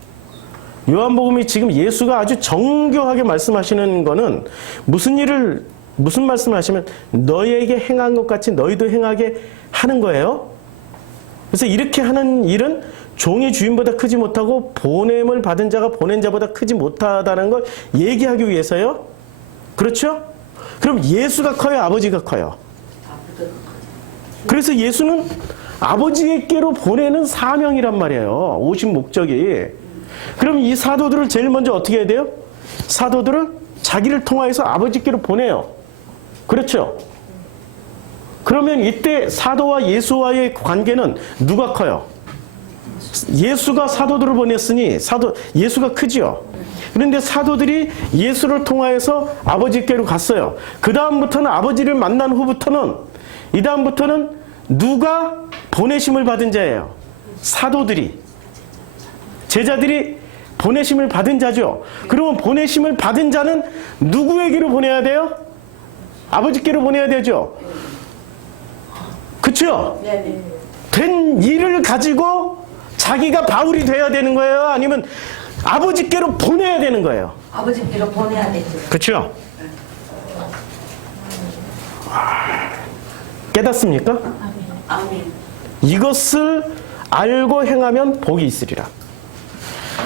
요한복음이 지금 예수가 아주 정교하게 말씀하시는 거는 무슨 말씀하시면 너희에게 행한 것 같이 너희도 행하게 하는 거예요. 그래서 이렇게 하는 일은 종이 주인보다 크지 못하고 보냄을 받은 자가 보낸 자보다 크지 못하다는 걸 얘기하기 위해서요. 그렇죠? 그럼 예수가 커요? 아버지가 커요? 그래서 예수는 아버지께로 보내는 사명이란 말이에요. 오신 목적이. 그럼 이 사도들을 제일 먼저 어떻게 해야 돼요? 사도들을 자기를 통하여서 아버지께로 보내요. 그렇죠? 그러면 이때 사도와 예수와의 관계는 누가 커요? 예수가 사도들을 보냈으니 예수가 크지요. 그런데 사도들이 예수를 통하여서 아버지께로 갔어요. 그 다음부터는 아버지를 만난 후부터는 이 다음부터는 누가 보내심을 받은 자예요? 사도들이. 제자들이 보내심을 받은 자죠. 그러면 보내심을 받은 자는 누구에게로 보내야 돼요? 아버지께로 보내야 되죠. 그렇죠? 된 일을 가지고 자기가 바울이 돼야 되는 거예요? 아니면 아버지께로 보내야 되는 거예요? 아버지께로 보내야 되죠. 그렇죠? 깨닫습니까? 아멘. 이것을 알고 행하면 복이 있으리라.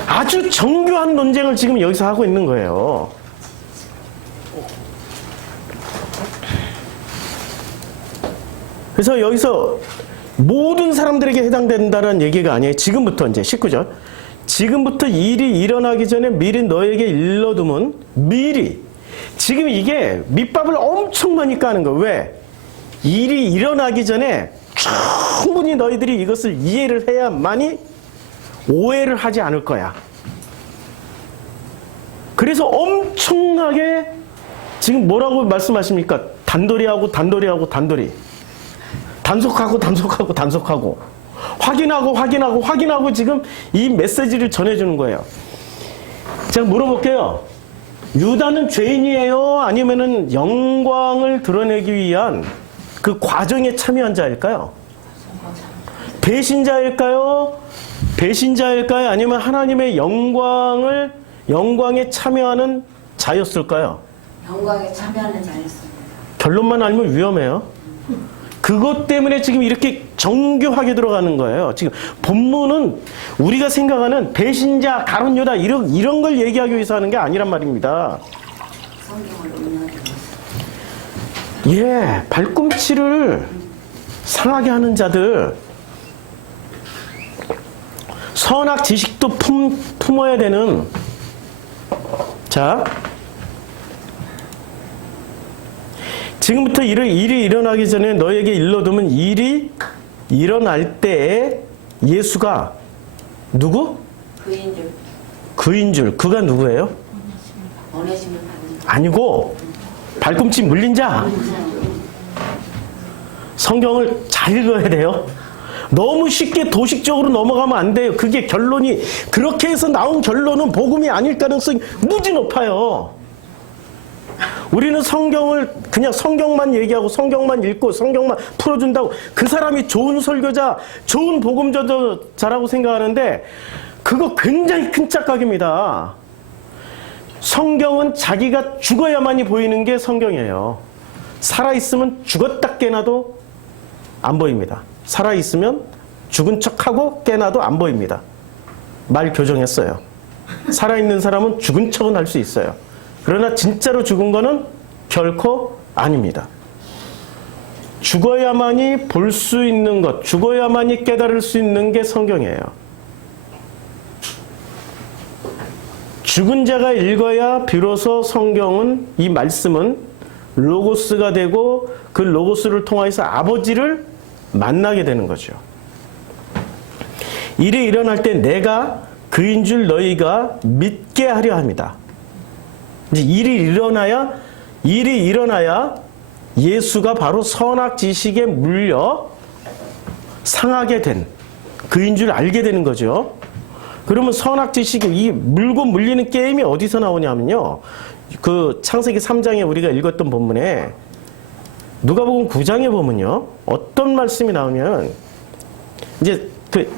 아주 정교한 논쟁을 지금 여기서 하고 있는 거예요. 그래서 여기서 모든 사람들에게 해당된다는 얘기가 아니에요. 지금부터 이제 19절. 지금부터 일이 일어나기 전에 미리 너에게 일러둠은 미리 지금 이게 밑밥을 엄청 많이 까는 거예요. 왜? 일이 일어나기 전에 충분히 너희들이 이것을 이해를 해야만이 오해를 하지 않을 거야. 그래서 엄청나게 지금 뭐라고 말씀하십니까? 단도리하고 단도리하고 단도리. 단속하고 단속하고 단속하고. 확인하고 확인하고 확인하고 지금 이 메시지를 전해주는 거예요. 제가 물어볼게요. 유다는 죄인이에요? 아니면은 영광을 드러내기 위한 그 과정에 참여한 자일까요? 배신자일까요? 배신자일까요? 아니면 하나님의 영광에 참여하는 자였을까요? 영광에 참여하는 자였습니다. 결론만 알면 위험해요. 그것 때문에 지금 이렇게 정교하게 들어가는 거예요. 지금 본문은 우리가 생각하는 배신자, 가룟 유다 이런 걸 얘기하기 위해서 하는 게 아니란 말입니다. 성경을 음미하기 위해서. 예, 발꿈치를 상하게 하는 자들, 선악 지식도 품어야 되는, 자, 지금부터 일이 일어나기 전에 너에게 일러두면 일이 일어날 때에 예수가 누구? 그인 줄. 그가 누구예요? 원해심을 받는 아니고 발꿈치 물린 자. 성경을 잘 읽어야 돼요. 너무 쉽게 도식적으로 넘어가면 안 돼요. 그게 결론이 그렇게 해서 나온 결론은 복음이 아닐 가능성이 무지 높아요. 우리는 성경을 그냥 성경만 얘기하고 성경만 읽고 성경만 풀어준다고 그 사람이 좋은 설교자, 좋은 복음전도자라고 생각하는데 그거 굉장히 큰 착각입니다. 성경은 자기가 죽어야만이 보이는 게 성경이에요. 살아있으면 죽었다 깨나도 안 보입니다. 살아있으면 죽은 척하고 깨나도 안 보입니다. 말 교정했어요. 살아있는 사람은 죽은 척은 할 수 있어요. 그러나 진짜로 죽은 거는 결코 아닙니다. 죽어야만이 볼 수 있는 것, 죽어야만이 깨달을 수 있는 게 성경이에요. 죽은 자가 읽어야 비로소 성경은, 이 말씀은 로고스가 되고 그 로고스를 통해서 아버지를 만나게 되는 거죠. 일이 일어날 때 내가 그인 줄 너희가 믿게 하려 합니다. 이제 일이 일어나야 예수가 바로 선악 지식에 물려 상하게 된 그인 줄 알게 되는 거죠. 그러면 선악 지식이 이 물고 물리는 게임이 어디서 나오냐면요. 그 창세기 3장에 우리가 읽었던 본문에 누가복음 9장에 보면요. 어떤 말씀이 나오면 이제 그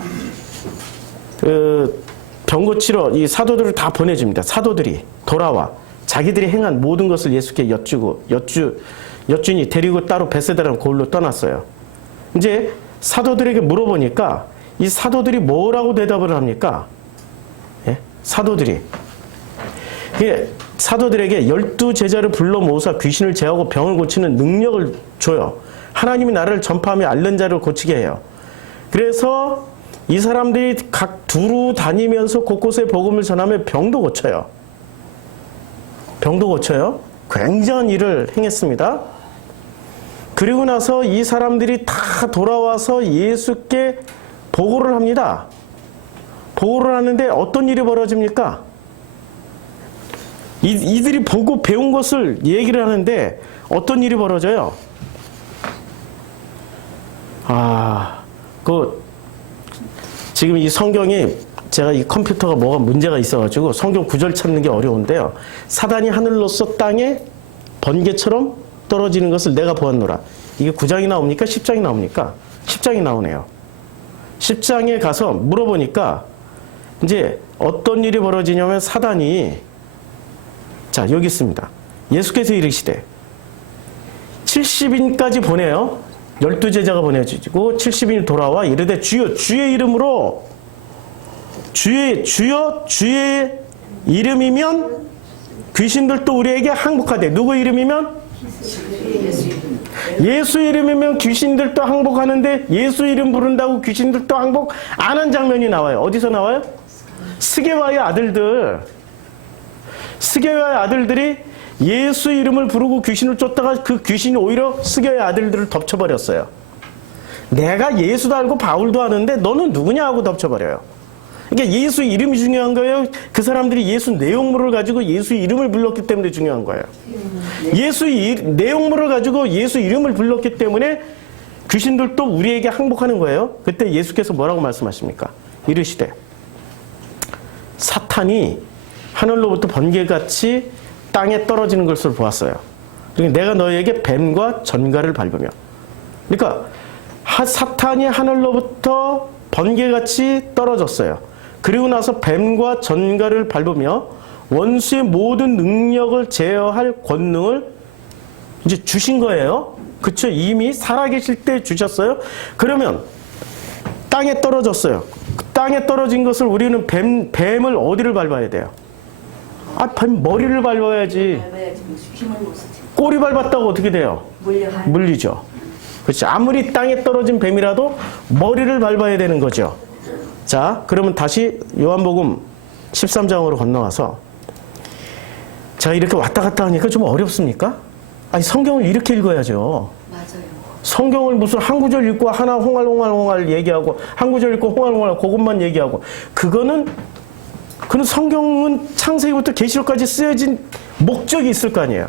병고치러 이 사도들을 다 보내줍니다. 사도들이 돌아와 자기들이 행한 모든 것을 예수께 여쭈니 데리고 따로 베세다라는 고을로 떠났어요. 이제 사도들에게 물어보니까 이 사도들이 뭐라고 대답을 합니까? 예? 사도들에게 12제자를 불러 모으사 귀신을 제하고 병을 고치는 능력을 줘요. 하나님이 나를 전파하며 앓는 자를 고치게 해요. 그래서 이 사람들이 각 두루 다니면서 곳곳에 복음을 전하며 병도 고쳐요. 굉장한 일을 행했습니다. 그리고 나서 이 사람들이 다 돌아와서 예수께 보고를 합니다. 보고를 하는데 어떤 일이 벌어집니까? 이들이 보고 배운 것을 얘기를 하는데 어떤 일이 벌어져요? 지금 이 성경이 제가 이 컴퓨터가 뭐가 문제가 있어가지고 성경 구절 찾는 게 어려운데요. 사단이 하늘로서 땅에 번개처럼 떨어지는 것을 내가 보았노라. 이게 9장이 나옵니까? 10장이 나옵니까? 10장이 나오네요. 10장에 가서 물어보니까 이제 어떤 일이 벌어지냐면 사단이 자 여기 있습니다. 예수께서 이르시되 70인까지 보내요. 12제자가 보내지고 70인이 돌아와 이르되 주여 주의 이름으로 주의 이름이면 귀신들도 우리에게 항복하되 누구 이름이면? 예수 이름이면 귀신들도 항복하는데 예수 이름 부른다고 귀신들도 항복 안 한 장면이 나와요. 어디서 나와요? 스게와의 아들들이 예수 이름을 부르고 귀신을 쫓다가 그 귀신이 오히려 스게의 아들들을 덮쳐버렸어요. 내가 예수도 알고 바울도 아는데 너는 누구냐 하고 덮쳐버려요. 그러니까 예수 이름이 중요한 거예요. 그 사람들이 예수 내용물을 가지고 예수 이름을 불렀기 때문에 중요한 거예요. 내용물을 가지고 예수 이름을 불렀기 때문에 귀신들도 우리에게 항복하는 거예요. 그때 예수께서 뭐라고 말씀하십니까? 이르시되 사탄이 하늘로부터 번개같이 땅에 떨어지는 것을 보았어요. 그러니까 내가 너에게 뱀과 전갈을 밟으며, 그러니까 사탄이 하늘로부터 번개같이 떨어졌어요. 그리고 나서 뱀과 전갈을 밟으며 원수의 모든 능력을 제어할 권능을 이제 주신 거예요. 그쵸? 이미 살아계실 때 주셨어요. 그러면 땅에 떨어졌어요. 땅에 떨어진 것을 우리는 뱀을 어디를 밟아야 돼요? 뱀 머리를 밟아야지. 힘을 못 쓰지. 꼬리 밟았다고 어떻게 돼요? 물리죠. 그렇지. 아무리 땅에 떨어진 뱀이라도 머리를 밟아야 되는 거죠. 자, 그러면 다시 요한복음 13장으로 건너와서, 자, 이렇게 왔다 갔다 하니까 좀 어렵습니까? 아니, 성경을 이렇게 읽어야죠. 맞아요. 성경을 무슨 한 구절 읽고 하나 홍알홍알 얘기하고, 한 구절 읽고 홍알홍알 그것만 얘기하고, 그거는 성경은 창세기부터 계시록까지 쓰여진 목적이 있을 거 아니에요.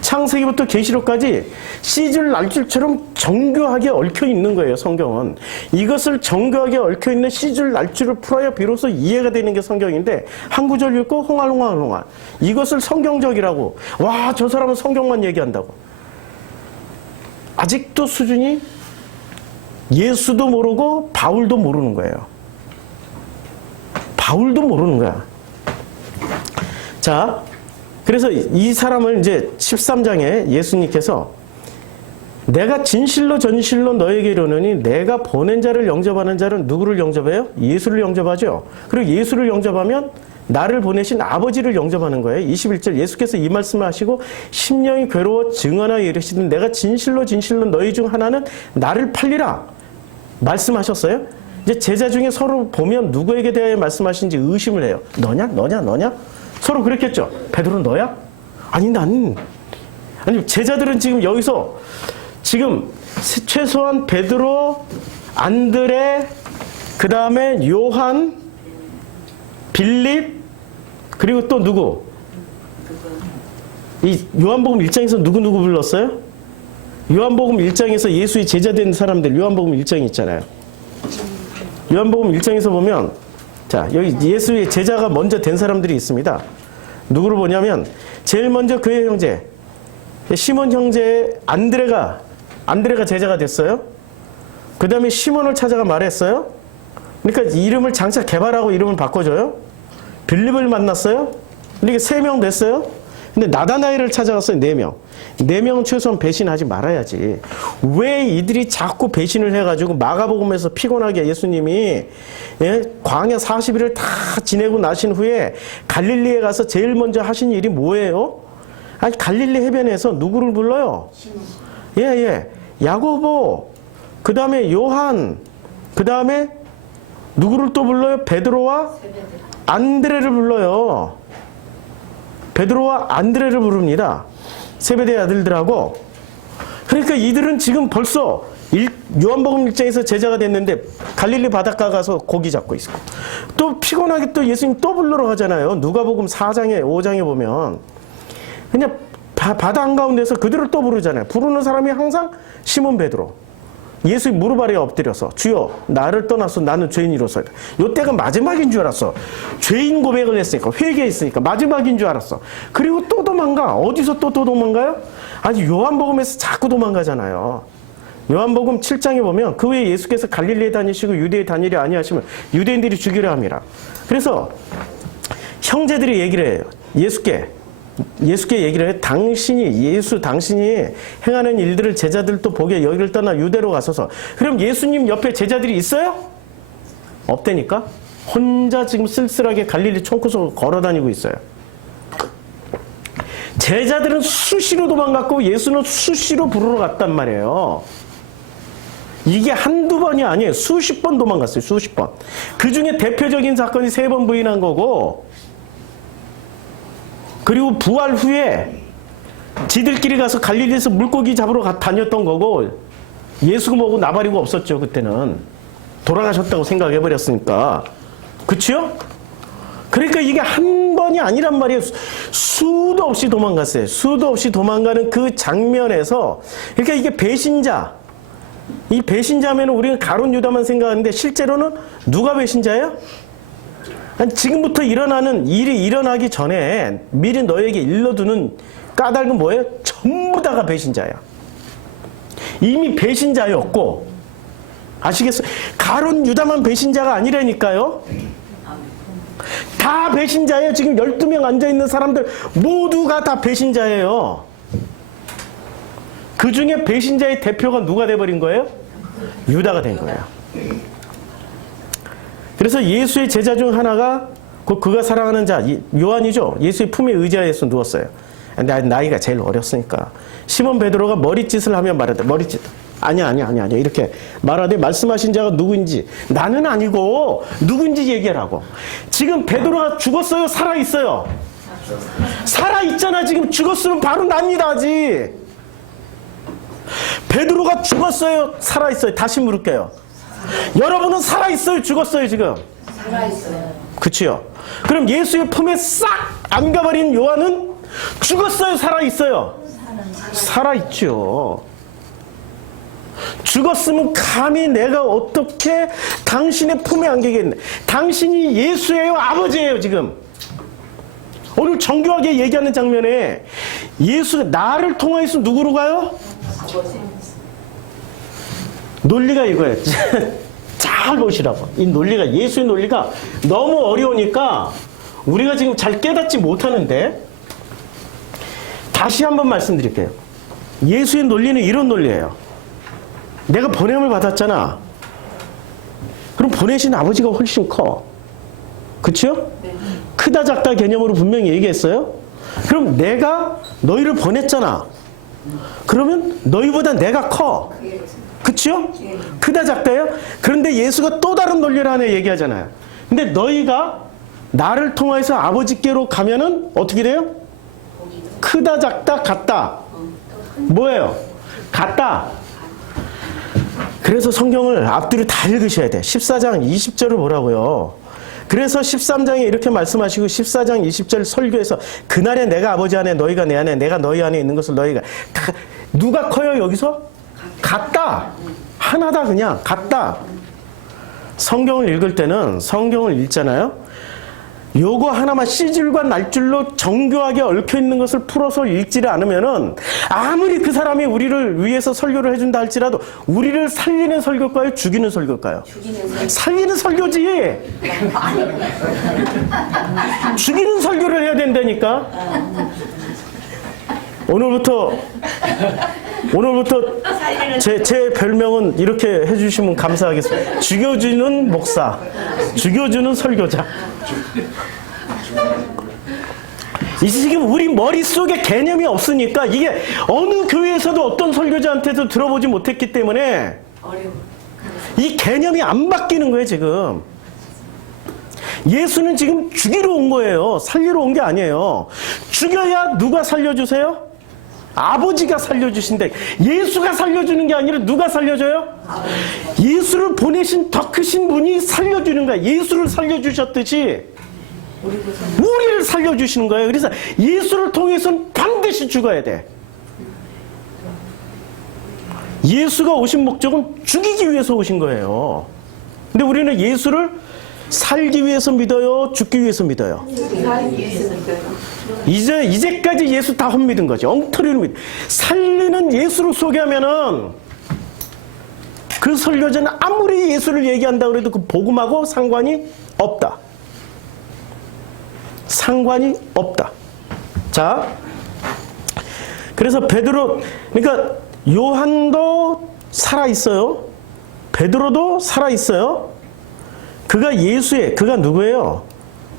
창세기부터 계시록까지 씨줄 날줄처럼 정교하게 얽혀 있는 거예요. 성경은 이것을 정교하게 얽혀 있는 씨줄 날줄을 풀어야 비로소 이해가 되는 게 성경인데, 한 구절 읽고 홍알홍알 이것을 성경적이라고, 와, 저 사람은 성경만 얘기한다고. 아직도 수준이 예수도 모르고 바울도 모르는 거예요. 바울도 모르는 거야. 자, 그래서 이 사람을 이제 13장에 예수님께서 내가 진실로 전실로 너에게 이르노니 내가 보낸 자를 영접하는 자는 누구를 영접해요? 예수를 영접하죠. 그리고 예수를 영접하면 나를 보내신 아버지를 영접하는 거예요. 21절 예수께서 이 말씀을 하시고 심령이 괴로워 증언하여 이르시되 내가 진실로 진실로 너희 중 하나는 나를 팔리라 말씀하셨어요. 이제 제자 중에 서로 보면 누구에게 대하여 말씀하신지 의심을 해요. 너냐? 서로 그랬겠죠. 베드로 너야? 아니 제자들은 지금 여기서 지금 최소한 베드로, 안드레, 그 다음에 요한, 빌립, 그리고 또 누구? 이 요한복음 1장에서 누구 불렀어요? 요한복음 1장에서 예수의 제자 된 사람들, 요한복음 1장이 있잖아요. 요한복음 1장에서 보면, 자, 여기 예수의 제자가 먼저 된 사람들이 있습니다. 누구를 보냐면, 제일 먼저 그의 형제, 시몬 형제의 안드레가 제자가 됐어요. 그 다음에 시몬을 찾아가 말했어요. 그러니까 이름을 장차 개발하고 이름을 바꿔줘요. 빌립을 만났어요. 그러니까 3명 됐어요. 근데 나다나엘을 찾아갔어요. 4명. 4명은 최소한 배신하지 말아야지. 왜 이들이 자꾸 배신을 해가지고 마가복음에서 피곤하게 예수님이 광야 40일을 다 지내고 나신 후에 갈릴리에 가서 제일 먼저 하신 일이 뭐예요? 아니, 갈릴리 해변에서 누구를 불러요? 야고보, 그 다음에 요한, 그 다음에 누구를 또 불러요? 베드로와 안드레를 불러요. 베드로와 안드레를 부릅니다. 세베대의 아들들하고. 그러니까 이들은 지금 벌써 요한복음 1장에서 제자가 됐는데 갈릴리 바닷가 가서 고기 잡고 있고, 또 피곤하게 또 예수님 또 불러러 가잖아요. 누가복음 4장에 5장에 보면 그냥 바다 한가운데서 그들을 또 부르잖아요. 부르는 사람이 항상 시몬 베드로. 예수 무릎 아래에 엎드려서 주여 나를 떠나서 나는 죄인이로소이다. 이때가 마지막인 줄 알았어. 죄인 고백을 했으니까, 회개했으니까 마지막인 줄 알았어. 그리고 또 도망가. 어디서 또 도망가요? 아니, 요한복음에서 자꾸 도망가잖아요. 요한복음 7장에 보면 그 후에 예수께서 갈릴리에 다니시고 유대에 다니려 아니하시면 유대인들이 죽이려 함이라. 그래서 형제들이 얘기를 해요. 예수께 얘기를 해요. 당신이 행하는 일들을 제자들도 보게 여기를 떠나 유대로 가소서. 그럼 예수님 옆에 제자들이 있어요? 없다니까? 혼자 지금 쓸쓸하게 갈릴리 총구석을 걸어다니고 있어요. 제자들은 수시로 도망갔고 예수는 수시로 부르러 갔단 말이에요. 이게 한두 번이 아니에요. 수십 번 도망갔어요. 수십 번. 그 중에 대표적인 사건이 3번 부인한 거고, 그리고 부활 후에 지들끼리 가서 갈릴리에서 물고기 잡으러 다녔던 거고 예수가 뭐고 나발이고 없었죠. 그때는 돌아가셨다고 생각해 버렸으니까. 그치요? 그러니까 이게 한 번이 아니란 말이에요. 수도 없이 도망갔어요. 수도 없이 도망가는 그 장면에서, 그러니까 이게 배신자, 이 배신자면 우리는 가룟 유다만 생각하는데 실제로는 누가 배신자예요? 아니, 지금부터 일어나는 일이 일어나기 전에 미리 너에게 일러두는 까닭은 뭐예요? 전부 다가 배신자야. 이미 배신자였고, 아시겠어요? 가룟 유다만 배신자가 아니라니까요. 다 배신자예요. 지금 12명 앉아있는 사람들 모두가 다 배신자예요. 그 중에 배신자의 대표가 누가 돼버린 거예요? 유다가 된 거예요. 그래서 예수의 제자 중 하나가 그가 사랑하는 자 요한이죠. 예수의 품에 의지하여서 누웠어요. 나이가 제일 어렸으니까. 시몬 베드로가 머리짓을 하며 말하되, 머리짓. 아니야 이렇게 말하되, 말씀하신 자가 누구인지 나는 아니고 누구인지 얘기하라고. 지금 베드로가 죽었어요? 살아있어요? 살아있잖아. 지금 죽었으면 바로 납니다. 아직. 베드로가 죽었어요? 살아있어요? 다시 물을게요. 여러분은 살아있어요? 죽었어요? 지금? 살아있어요. 그치요? 그럼 예수의 품에 싹 안 가버린 요한은 죽었어요? 살아있어요? 살아있죠. 죽었으면 감히 내가 어떻게 당신의 품에 안기겠네. 당신이 예수예요? 아버지예요? 지금? 오늘 정교하게 얘기하는 장면에 예수가 나를 통하여서 누구로 가요? 아버지. 논리가 이거예요. 잘 보시라고. 이 논리가, 예수의 논리가 너무 어려우니까 우리가 지금 잘 깨닫지 못하는데, 다시 한번 말씀드릴게요. 예수의 논리는 이런 논리예요. 내가 보냄을 받았잖아. 그럼 보내신 아버지가 훨씬 커. 그쵸? 네. 크다 작다 개념으로 분명히 얘기했어요. 그럼 내가 너희를 보냈잖아. 그러면 너희보다 내가 커. 그쵸? 크다 작다요? 그런데 예수가 또 다른 논리를 하나 얘기하잖아요. 근데 너희가 나를 통해서 아버지께로 가면은 어떻게 돼요? 크다 작다 같다. 뭐예요? 같다. 그래서 성경을 앞뒤로 다 읽으셔야 돼. 14장 20절을 보라고요. 그래서 13장에 이렇게 말씀하시고 14장 20절 설교에서 그날에 내가 아버지 안에 너희가 내 안에 내가 너희 안에 있는 것을 너희가 누가 커요 여기서? 같다. 하나다. 그냥 같다. 성경을 읽을 때는 성경을 읽잖아요. 요거 하나만 씨줄과 날줄로 정교하게 얽혀있는 것을 풀어서 읽지를 않으면은 아무리 그 사람이 우리를 위해서 설교를 해준다 할지라도 우리를 살리는 설교일까요? 죽이는 설교일까요? 살리는 설교지. 죽이는 설교를 해야 된다니까. 오늘부터 제 별명은 이렇게 해주시면 감사하겠습니다. 죽여주는 목사, 죽여주는 설교자. 이 지금 우리 머릿속에 개념이 없으니까 이게 어느 교회에서도 어떤 설교자한테도 들어보지 못했기 때문에 이 개념이 안 바뀌는 거예요 지금. 예수는 지금 죽이러 온 거예요. 살리러 온 게 아니에요. 죽여야 누가 살려주세요? 아버지가 살려주신대. 예수가 살려주는 게 아니라 누가 살려줘요? 예수를 보내신 더 크신 분이 살려주는 거야. 예수를 살려주셨듯이 우리를 살려주시는 거예요. 그래서 예수를 통해서는 반드시 죽어야 돼. 예수가 오신 목적은 죽이기 위해서 오신 거예요. 근데 우리는 예수를 살기 위해서 믿어요? 죽기 위해서 믿어요? 이제까지 예수 다 헛믿은 거죠. 엉터리로 믿. 살리는 예수를 소개하면은 그 설교자는 아무리 예수를 얘기한다고 해도 그 복음하고 상관이 없다. 상관이 없다. 자, 그래서 베드로, 그러니까 요한도 살아있어요. 베드로도 살아있어요. 그가 누구예요?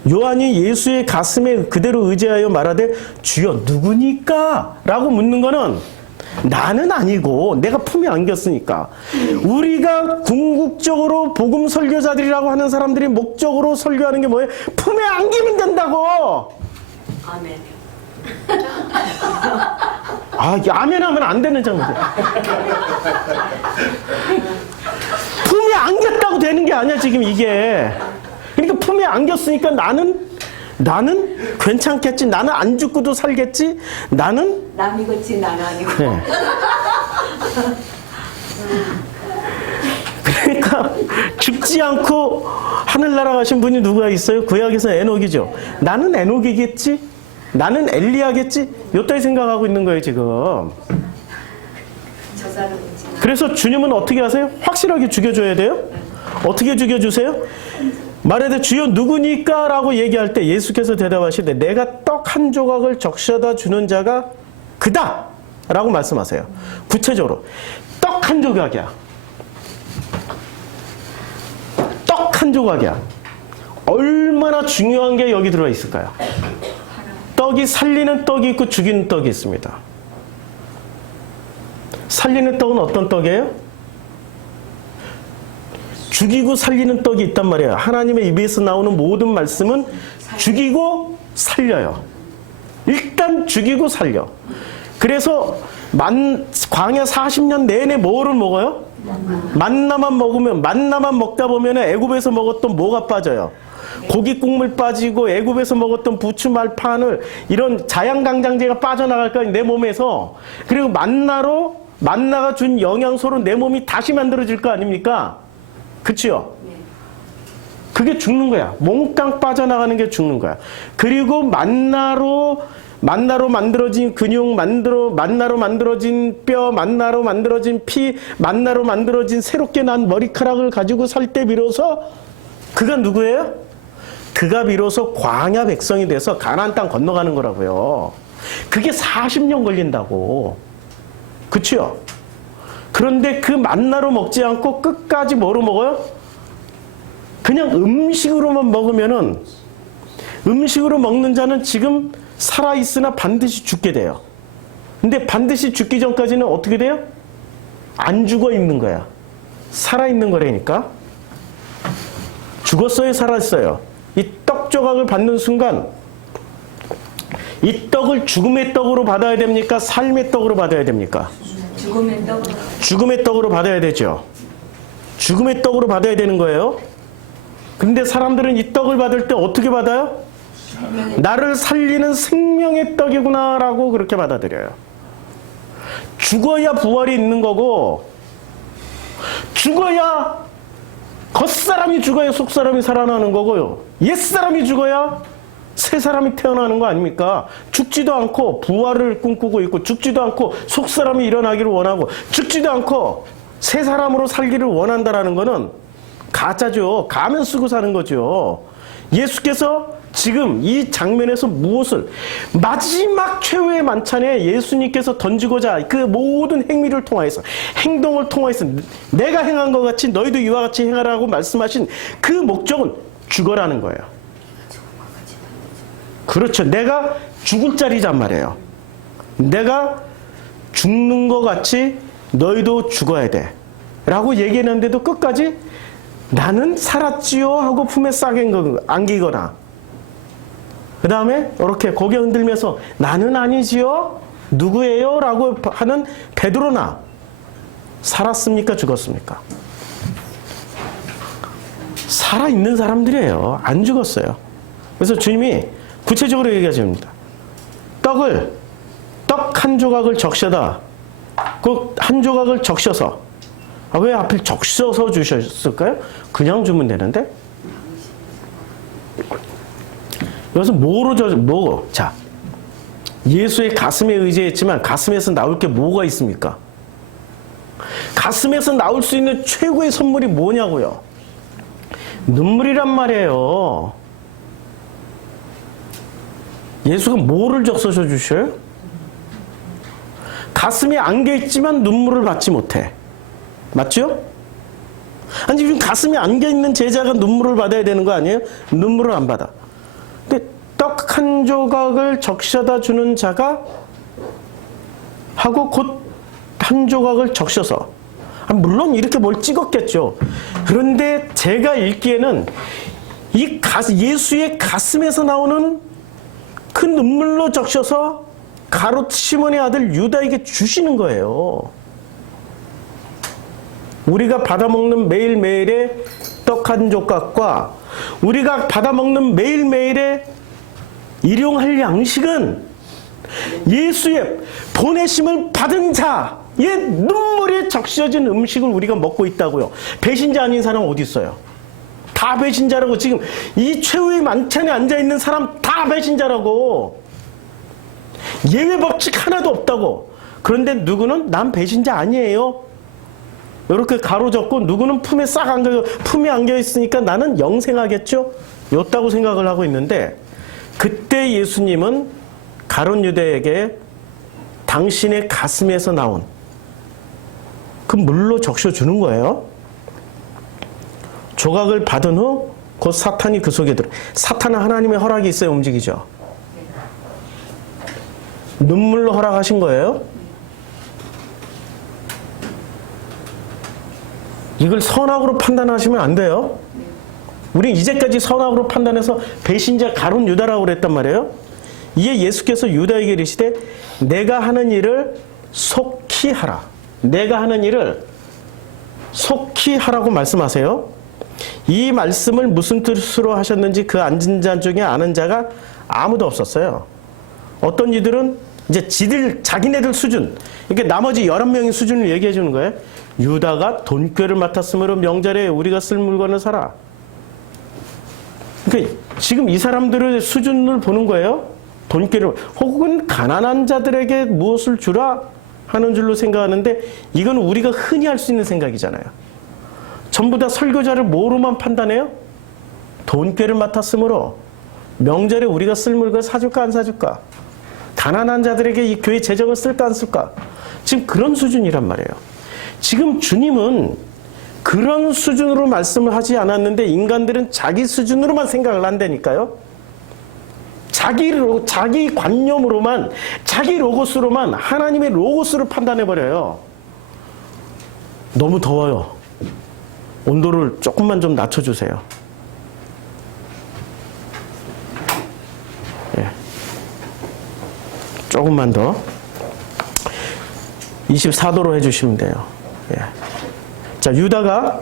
요한이 예수의 가슴에 그대로 의지하여 말하되 주여 누구니까? 라고 묻는 거는 나는 아니고 내가 품에 안겼으니까. 우리가 궁극적으로 복음 설교자들이라고 하는 사람들이 목적으로 설교하는 게 뭐예요? 품에 안기면 된다고. 아멘. 아멘 하면 안 되는 장면이야. 품에 안겼다고 되는 게 아니야, 지금 이게. 그러니까 품에 안겼으니까 나는 괜찮겠지. 나는 안 죽고도 살겠지. 나는 남이겠지 나는 아니고. 네. 그러니까 죽지 않고 하늘나라 가신 분이 누가 있어요? 구약에서 에녹이죠. 나는 에녹이겠지? 나는 엘리야겠지? 요따위 생각하고 있는 거예요, 지금. 저 사람이지. 그래서 주님은 어떻게 하세요? 확실하게 죽여줘야 돼요? 어떻게 죽여주세요? 말해도 주여 누구니까? 라고 얘기할 때 예수께서 대답하시되 내가 떡 한 조각을 적셔다 주는 자가 그다! 라고 말씀하세요. 구체적으로 떡 한 조각이야. 떡 한 조각이야. 얼마나 중요한 게 여기 들어가 있을까요? 떡이 살리는 떡이 있고 죽이는 떡이 있습니다. 살리는 떡은 어떤 떡이에요? 죽이고 살리는 떡이 있단 말이에요. 하나님의 입에서 나오는 모든 말씀은 죽이고 살려요. 일단 죽이고 살려. 그래서 광야 40년 내내 뭐를 먹어요? 만나만 먹다 보면 애굽에서 먹었던 뭐가 빠져요? 고기 국물 빠지고 애굽에서 먹었던 부추 말파늘 이런 자양강장제가 빠져나갈 거야, 내 몸에서. 그리고 만나가 준 영양소로 내 몸이 다시 만들어질 거 아닙니까? 그치요? 그게 죽는 거야. 몽땅 빠져나가는 게 죽는 거야. 그리고 만나로 만들어진 근육, 만나로 만들어진 뼈, 만나로 만들어진 피, 만나로 만들어진 새롭게 난 머리카락을 가지고 살 때 비로소 그가 누구예요? 그가 비로소 광야 백성이 돼서 가나안 땅 건너가는 거라고요. 그게 40년 걸린다고. 그치요? 그런데 그 만나로 먹지 않고 끝까지 뭐로 먹어요? 그냥 음식으로만 먹으면은, 음식으로 먹는 자는 지금 살아있으나 반드시 죽게 돼요. 근데 반드시 죽기 전까지는 어떻게 돼요? 안 죽어 있는 거야. 살아있는 거라니까. 죽었어요, 살았어요? 이 떡 조각을 받는 순간 이 떡을 죽음의 떡으로 받아야 됩니까? 삶의 떡으로 받아야 됩니까? 죽음의 떡으로. 죽음의 떡으로 받아야 되죠. 죽음의 떡으로 받아야 되는 거예요. 근데 사람들은 이 떡을 받을 때 어떻게 받아요? 나를 살리는 생명의 떡이구나 라고 그렇게 받아들여요. 죽어야 부활이 있는 거고, 죽어야 겉사람이 죽어야 속사람이 살아나는 거고요. 옛사람이 죽어야 새사람이 태어나는 거 아닙니까? 죽지도 않고 부활을 꿈꾸고 있고, 죽지도 않고 속사람이 일어나기를 원하고, 죽지도 않고 새사람으로 살기를 원한다라는 거는 가짜죠. 가면 쓰고 사는 거죠. 예수께서 지금 이 장면에서 무엇을, 마지막 최후의 만찬에 예수님께서 던지고자 그 모든 행위를 통하여서, 행동을 통하여서 내가 행한 것 같이 너희도 이와 같이 행하라고 말씀하신 그 목적은 죽어라는 거예요. 그렇죠. 내가 죽을 자리란 말이에요. 내가 죽는 것 같이 너희도 죽어야 돼 라고 얘기했는데도 끝까지 나는 살았지요 하고 품에 싸게 안기거나, 그 다음에 이렇게 고개 흔들면서 나는 아니지요? 누구예요? 라고 하는 베드로나, 살았습니까? 죽었습니까? 살아있는 사람들이에요. 안 죽었어요. 그래서 주님이 구체적으로 얘기하십니다. 떡 한 조각을 적셔다. 그 한 조각을 적셔서, 왜 하필 적셔서 주셨을까요? 그냥 주면 되는데? 여기서 자, 예수의 가슴에 의지했지만 가슴에서 나올 게 뭐가 있습니까? 가슴에서 나올 수 있는 최고의 선물이 뭐냐고요? 눈물이란 말이에요. 예수가 뭐를 적셔서 주셔요? 가슴에 안겨있지만 눈물을 받지 못해. 맞죠? 아니, 지금 가슴에 안겨있는 제자가 눈물을 받아야 되는 거 아니에요? 눈물을 안 받아. 근데 떡 한 조각을 적셔다 주는 자가 하고 곧 한 조각을 적셔서, 물론 이렇게 뭘 찍었겠죠. 그런데 제가 읽기에는 예수의 가슴에서 나오는 그 눈물로 적셔서 가롯 시몬의 아들 유다에게 주시는 거예요. 우리가 받아먹는 매일매일의 떡 한 조각과 우리가 받아먹는 매일매일의 일용할 양식은 예수의 보내심을 받은 자의 눈물에 적셔진 음식을 우리가 먹고 있다고요. 배신자 아닌 사람 어디 있어요? 다 배신자라고. 지금 이 최후의 만찬에 앉아있는 사람 다 배신자라고. 예외 법칙 하나도 없다고. 그런데 누구는 난 배신자 아니에요, 이렇게 가로젓고, 누구는 품에 싹 품에 안겨 있으니까 나는 영생하겠죠, 였다고 생각을 하고 있는데, 그때 예수님은 가룟 유다에게 당신의 가슴에서 나온 그 물로 적셔주는 거예요. 조각을 받은 후 곧 사탄이 그 속에 들어. 사탄은 하나님의 허락이 있어야 움직이죠. 눈물로 허락하신 거예요. 이걸 선악으로 판단하시면 안 돼요. 우린 이제까지 선악으로 판단해서 배신자 가룟 유다라고 그랬단 말이에요. 이에 예수께서 유다에게 이르시되 내가 하는 일을 속히 하라. 내가 하는 일을 속히 하라고 말씀하세요. 이 말씀을 무슨 뜻으로 하셨는지 그 앉은 자 중에 아는 자가 아무도 없었어요. 어떤 이들은 이제 자기네들 수준, 그러니까 나머지 11명의 수준을 얘기해 주는 거예요. 유다가 돈꾀를 맡았으므로 명절에 우리가 쓸 물건을 사라. 그러니까 지금 이 사람들의 수준을 보는 거예요. 돈꾀를, 혹은 가난한 자들에게 무엇을 주라 하는 줄로 생각하는데, 이건 우리가 흔히 할 수 있는 생각이잖아요. 전부 다 설교자를 뭐로만 판단해요? 돈꾀를 맡았으므로 명절에 우리가 쓸 물건 사줄까 안 사줄까? 가난한 자들에게 이 교회 재정을 쓸까 안 쓸까? 지금 그런 수준이란 말이에요. 지금 주님은 그런 수준으로 말씀을 하지 않았는데, 인간들은 자기 수준으로만 생각을 한다니까요. 자기 관념으로만, 자기 로고스로만 하나님의 로고스를 판단해버려요. 너무 더워요. 온도를 조금만 좀 낮춰주세요. 예. 조금만 더. 24도로 해주시면 돼요. 예. 자, 유다가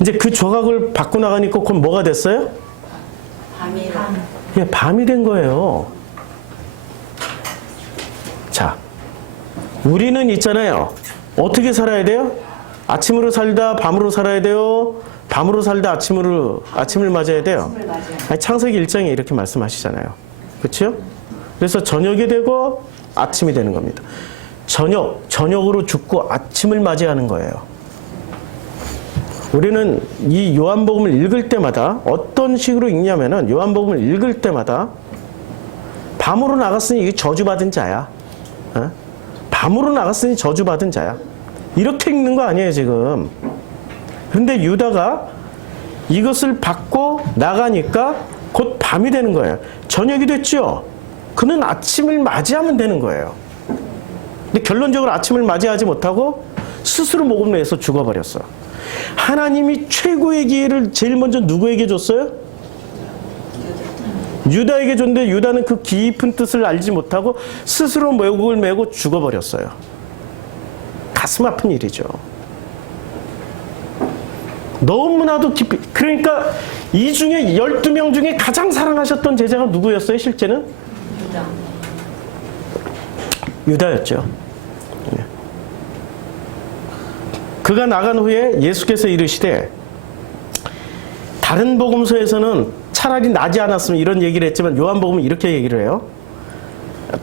이제 그 조각을 받고 나가니까 그건 뭐가 됐어요? 예, 밤이 된 거예요. 자, 우리는 있잖아요. 어떻게 살아야 돼요? 아침으로 살다 밤으로 살아야 돼요? 밤으로 살다 아침을 맞아야 돼요? 아니, 창세기 1장에 이렇게 말씀하시잖아요. 그렇죠? 그래서 저녁이 되고 아침이 되는 겁니다. 저녁으로 죽고 아침을 맞이하는 거예요. 우리는 이 요한복음을 읽을 때마다 어떤 식으로 읽냐면은, 요한복음을 읽을 때마다 밤으로 나갔으니 이게 저주받은 자야. 어? 밤으로 나갔으니 저주받은 자야. 이렇게 읽는 거 아니에요, 지금. 그런데 유다가 이것을 받고 나가니까 곧 밤이 되는 거예요. 저녁이 됐죠? 그는 아침을 맞이하면 되는 거예요. 근데 결론적으로 아침을 맞이하지 못하고 스스로 목을 내서 죽어버렸어. 하나님이 최고의 기회를 제일 먼저 누구에게 줬어요? 유다에게 줬는데, 유다는 그 깊은 뜻을 알지 못하고 스스로 목을 메고 죽어버렸어요. 가슴 아픈 일이죠. 너무나도 깊이. 그러니까 이 중에 12명 중에 가장 사랑하셨던 제자가 누구였어요, 실제는? 유다였죠. 그가 나간 후에 예수께서 이르시되, 다른 복음서에서는 차라리 나지 않았으면 이런 얘기를 했지만 요한복음은 이렇게 얘기를 해요.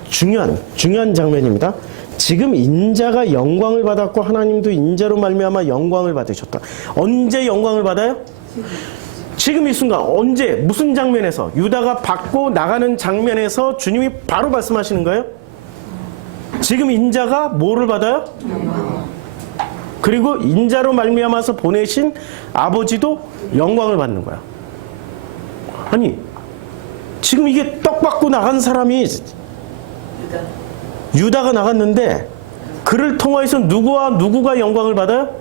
중요한 장면입니다. 지금 인자가 영광을 받았고 하나님도 인자로 말미암아 영광을 받으셨다. 언제 영광을 받아요? 지금 이 순간. 언제? 무슨 장면에서? 유다가 받고 나가는 장면에서 주님이 바로 말씀하시는 거예요. 지금 인자가 뭐를 받아요? 그리고 인자로 말미암아서 보내신 아버지도 영광을 받는 거야. 아니, 지금 이게 떡 받고 나간 사람이 유다가 나갔는데, 그를 통해서 누구가 영광을 받아요?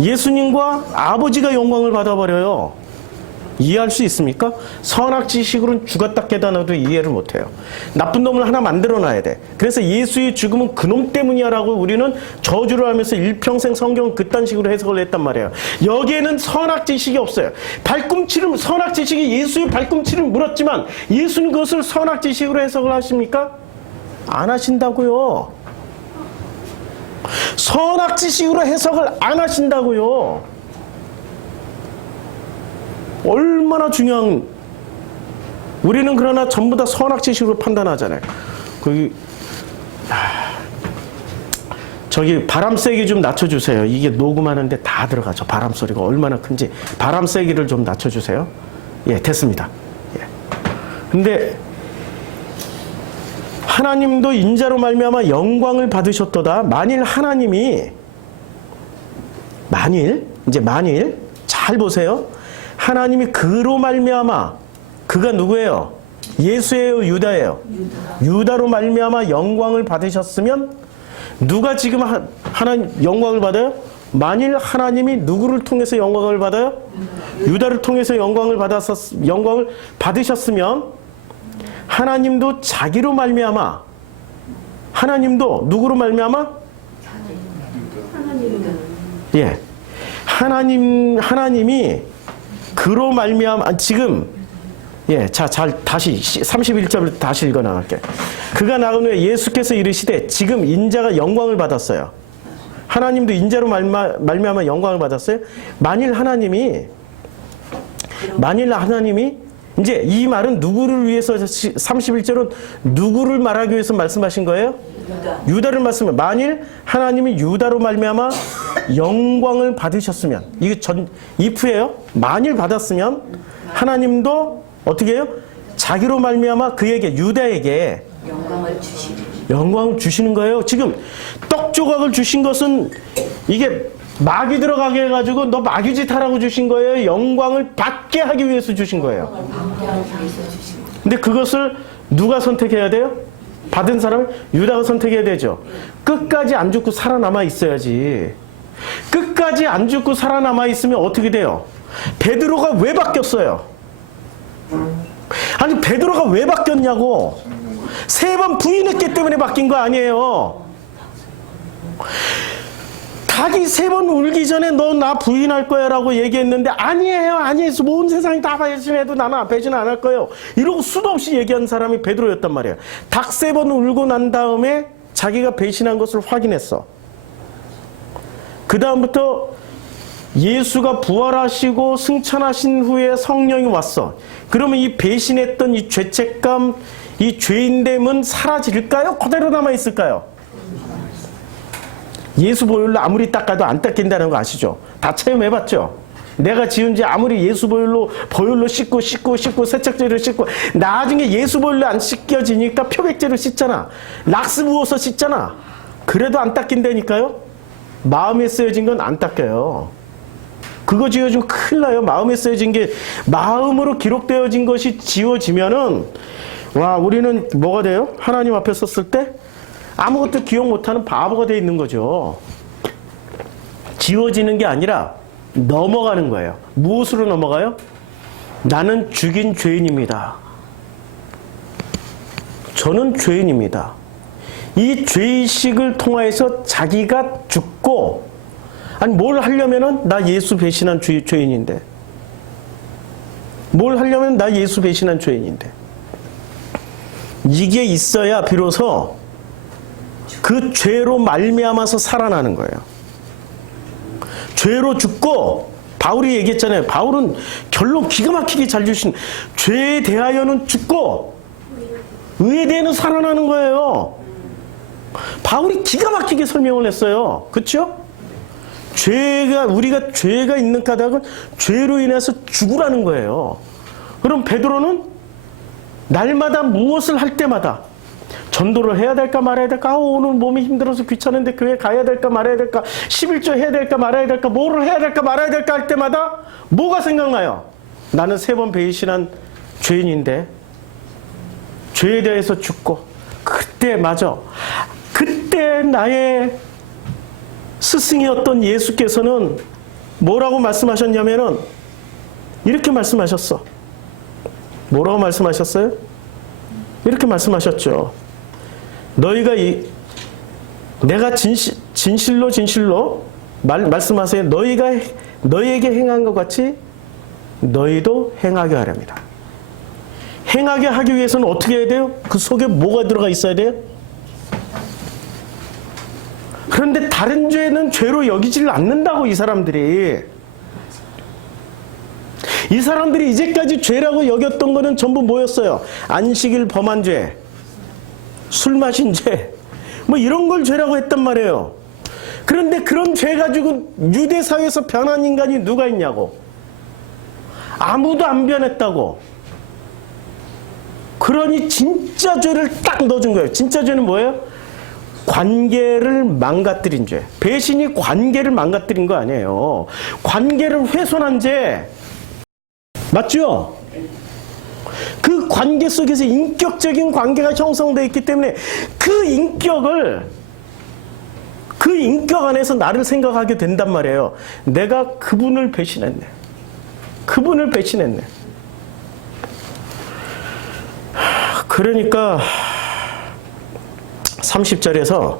예수님과 아버지가 영광을 받아버려요. 이해할 수 있습니까? 선악지식으로는 죽었다 깨닫아도 이해를 못해요. 나쁜 놈을 하나 만들어놔야 돼. 그래서 예수의 죽음은 그놈 때문이야라고 우리는 저주를 하면서 일평생 성경 그딴 식으로 해석을 했단 말이에요. 여기에는 선악지식이 없어요. 선악지식이 예수의 발꿈치를 물었지만 예수는 그것을 선악지식으로 해석을 하십니까? 안 하신다고요. 선악지식으로 해석을 안 하신다고요. 얼마나 중요한, 우리는 그러나 전부 다 선악지식으로 판단하잖아요. 저기 바람 세기 좀 낮춰주세요. 이게 녹음하는데 다 들어가죠. 바람 소리가 얼마나 큰지. 바람 세기를 좀 낮춰주세요. 예, 됐습니다. 예. 근데 하나님도 인자로 말미암아 영광을 받으셨도다. 만일 잘 보세요. 하나님이 그로 말미암아, 그가 누구예요? 예수예요, 유다예요? 유다로 말미암아 영광을 받으셨으면 누가 지금 하나님 영광을 받아요? 만일 하나님이 누구를 통해서 영광을 받아요? 유다를 통해서 영광을 받으셨으면 하나님도 자기로 말미암아, 하나님도 누구로 말미암아? 예, 하나님이 그로 말미암아, 지금, 예, 다시 31절을 다시 읽어 나갈게. 그가 나온 후에 예수께서 이르시되 지금 인자가 영광을 받았어요. 하나님도 인자로 말미암아 영광을 받았어요. 만일 하나님이 이제 이 말은 누구를 위해서 31절은 누구를 말하기 위해서 말씀하신 거예요? 유다를 말씀해. 만일 하나님이 유다로 말미암아 영광을 받으셨으면, 이게 if예요. 만일 받았으면 하나님도 어떻게 해요? 자기로 말미암아 그에게, 유다에게 영광을 주시는 거예요. 지금 떡 조각을 주신 것은 이게 마귀 들어가게 해가지고 너 마귀짓 하라고 주신 거예요? 영광을 받게 하기 위해서 주신 거예요. 근데 그것을 누가 선택해야 돼요? 받은 사람을 유다가 선택해야 되죠. 끝까지 안 죽고 살아남아 있어야지. 끝까지 안 죽고 살아남아 있으면 어떻게 돼요? 베드로가 왜 바뀌었어요? 아니, 베드로가 왜 바뀌었냐고. 3번 부인했기 때문에 바뀐 거 아니에요. 닭이 3번 울기 전에 너 나 부인할 거야 라고 얘기했는데 아니에요. 온 세상이 다 배신해도 나는 배신 안 할 거예요. 이러고 수도 없이 얘기한 사람이 베드로였단 말이에요. 닭 3번 울고 난 다음에 자기가 배신한 것을 확인했어. 그 다음부터 예수가 부활하시고 승천하신 후에 성령이 왔어. 그러면 이 배신했던 이 죄책감, 이 죄인됨은 사라질까요? 그대로 남아있을까요? 예수 보혈로 아무리 닦아도 안 닦인다는 거 아시죠? 다 체험해봤죠? 내가 지은 죄 아무리 예수 보혈로 씻고 세척제로 씻고 나중에 예수 보혈로 안 씻겨지니까 표백제로 씻잖아. 락스 부어서 씻잖아. 그래도 안 닦인다니까요? 마음에 쓰여진 건 안 닦여요. 그거 지워지면 큰일 나요. 마음에 쓰여진 게, 마음으로 기록되어진 것이 지워지면은, 우리는 뭐가 돼요? 하나님 앞에 섰을 때 아무것도 기억 못하는 바보가 돼 있는 거죠. 지워지는 게 아니라 넘어가는 거예요. 무엇으로 넘어가요? 나는 죽인 죄인입니다. 저는 죄인입니다. 이 죄의식을 통해서 자기가 죽고, 뭘 하려면은 나 예수 배신한 죄인인데. 뭘 하려면 나 예수 배신한 죄인인데. 이게 있어야 비로소 그 죄로 말미암아서 살아나는 거예요. 죄로 죽고, 바울이 얘기했잖아요. 바울은 결론 기가 막히게 잘 주신, 죄에 대하여는 죽고 의에 대해는 살아나는 거예요. 바울이 기가 막히게 설명을 했어요. 그렇죠? 우리가 죄가 있는 까닭은 죄로 인해서 죽으라는 거예요. 그럼 베드로는 날마다 무엇을 할 때마다 전도를 해야 될까 말아야 될까? 오늘 몸이 힘들어서 귀찮은데 교회 가야 될까 말아야 될까? 11조 해야 될까 말아야 될까? 뭐를 해야 될까 말아야 될까 할 때마다 뭐가 생각나요? 나는 3번 배신한 죄인인데 죄에 대해서 죽고, 그때 나의 스승이었던 예수께서는 뭐라고 말씀하셨냐면은, 이렇게 말씀하셨어. 뭐라고 말씀하셨어요? 이렇게 말씀하셨죠. 너희가 내가 진실로 말씀하세요. 너희가 너희에게 행한 것 같이 너희도 행하게 하렵니다. 행하게 하기 위해서는 어떻게 해야 돼요? 그 속에 뭐가 들어가 있어야 돼요? 그런데 다른 죄는 죄로 여기지를 않는다고 이 사람들이 이제까지 죄라고 여겼던 거는 전부 뭐였어요? 안식일 범한 죄, 술 마신 죄, 뭐 이런 걸 죄라고 했단 말이에요. 그런데 그런 죄 가지고 유대 사회에서 변한 인간이 누가 있냐고. 아무도 안 변했다고. 그러니 진짜 죄를 딱 넣어준 거예요. 진짜 죄는 뭐예요? 관계를 망가뜨린 죄. 배신이 관계를 망가뜨린 거 아니에요. 관계를 훼손한 죄. 맞죠? 그 관계 속에서 인격적인 관계가 형성되어 있기 때문에 그 인격 안에서 나를 생각하게 된단 말이에요. 내가 그분을 배신했네. 그러니까 30절에서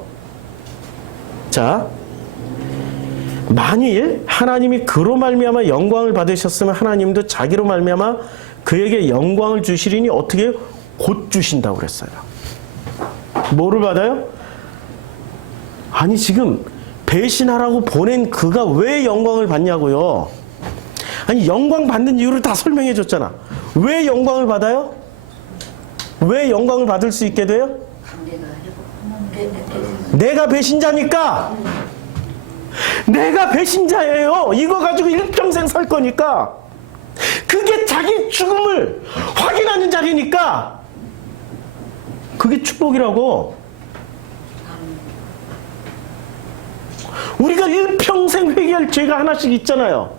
자, 만일 하나님이 그로 말미암아 영광을 받으셨으면 하나님도 자기로 말미암아 그에게 영광을 주시리니 어떻게 곧 주신다고 그랬어요. 뭐를 받아요? 아니 지금 배신하라고 보낸 그가 왜 영광을 받냐고요. 아니 영광 받는 이유를 다 설명해 줬잖아. 왜 영광을 받아요? 왜 영광을 받을 수 있게 돼요? 내가 배신자니까. 내가 배신자예요. 이거 가지고 일평생 살 거니까. 그게 자기 죽음을 확인하는 자리니까. 그게 축복이라고. 우리가 일평생 회개할 죄가 하나씩 있잖아요.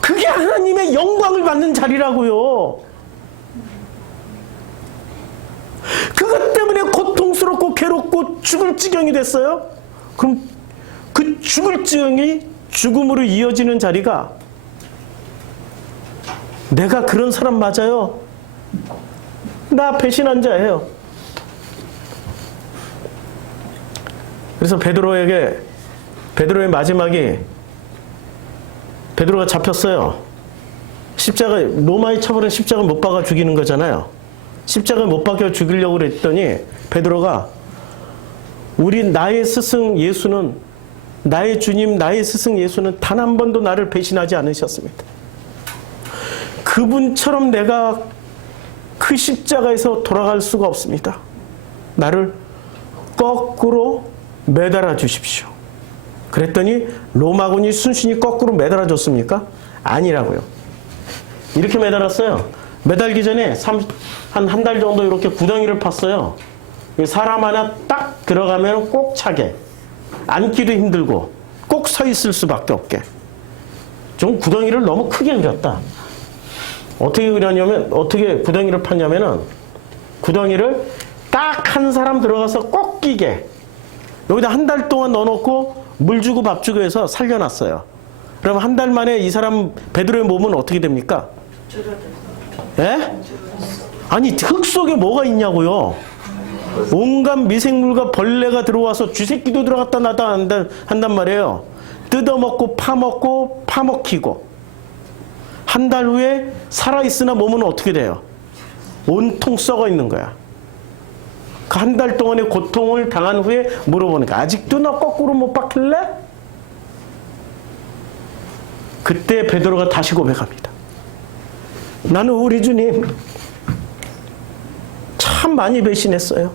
그게 하나님의 영광을 받는 자리라고요. 그것 때문에 고통스럽고 괴롭고 죽을 지경이 됐어요? 그럼 그 죽을 지경이 죽음으로 이어지는 자리가 내가 그런 사람 맞아요? 나 배신한 자예요. 그래서 베드로의 마지막이 베드로가 잡혔어요. 로마의 처벌은 십자가 못 박아 죽이는 거잖아요. 십자가 못 박혀 죽이려고 그랬더니 베드로가 나의 스승 예수는 나의 주님 나의 스승 예수는 단 한 번도 나를 배신하지 않으셨습니다. 그분처럼 내가 그 십자가에서 돌아갈 수가 없습니다. 나를 거꾸로 매달아 주십시오. 그랬더니 로마군이 순순히 거꾸로 매달아 줬습니까? 아니라고요. 이렇게 매달았어요. 매달기 전에 한 달 정도 이렇게 구덩이를 팠어요. 사람 하나 딱 들어가면 꼭 차게. 앉기도 힘들고 꼭 서 있을 수밖에 없게. 좀 구덩이를 너무 크게 그렸다. 어떻게 구덩이를 팠냐면은 구덩이를 딱 한 사람 들어가서 꼭 끼게. 여기다 한 달 동안 넣어놓고 물 주고 밥 주고 해서 살려놨어요. 그럼 한 달 만에 이 사람 베드로의 몸은 어떻게 됩니까? 예? 아니 흙 속에 뭐가 있냐고요. 온갖 미생물과 벌레가 들어와서 쥐새끼도 들어갔다 나다 한단 말이에요. 뜯어먹고 파먹히고 한 달 후에 살아있으나 몸은 어떻게 돼요? 온통 썩어 있는 거야. 그 한 달 동안의 고통을 당한 후에 물어보니까 아직도 너 거꾸로 못 박힐래? 그때 베드로가 다시 고백합니다. 나는 우리 주님 참 많이 배신했어요.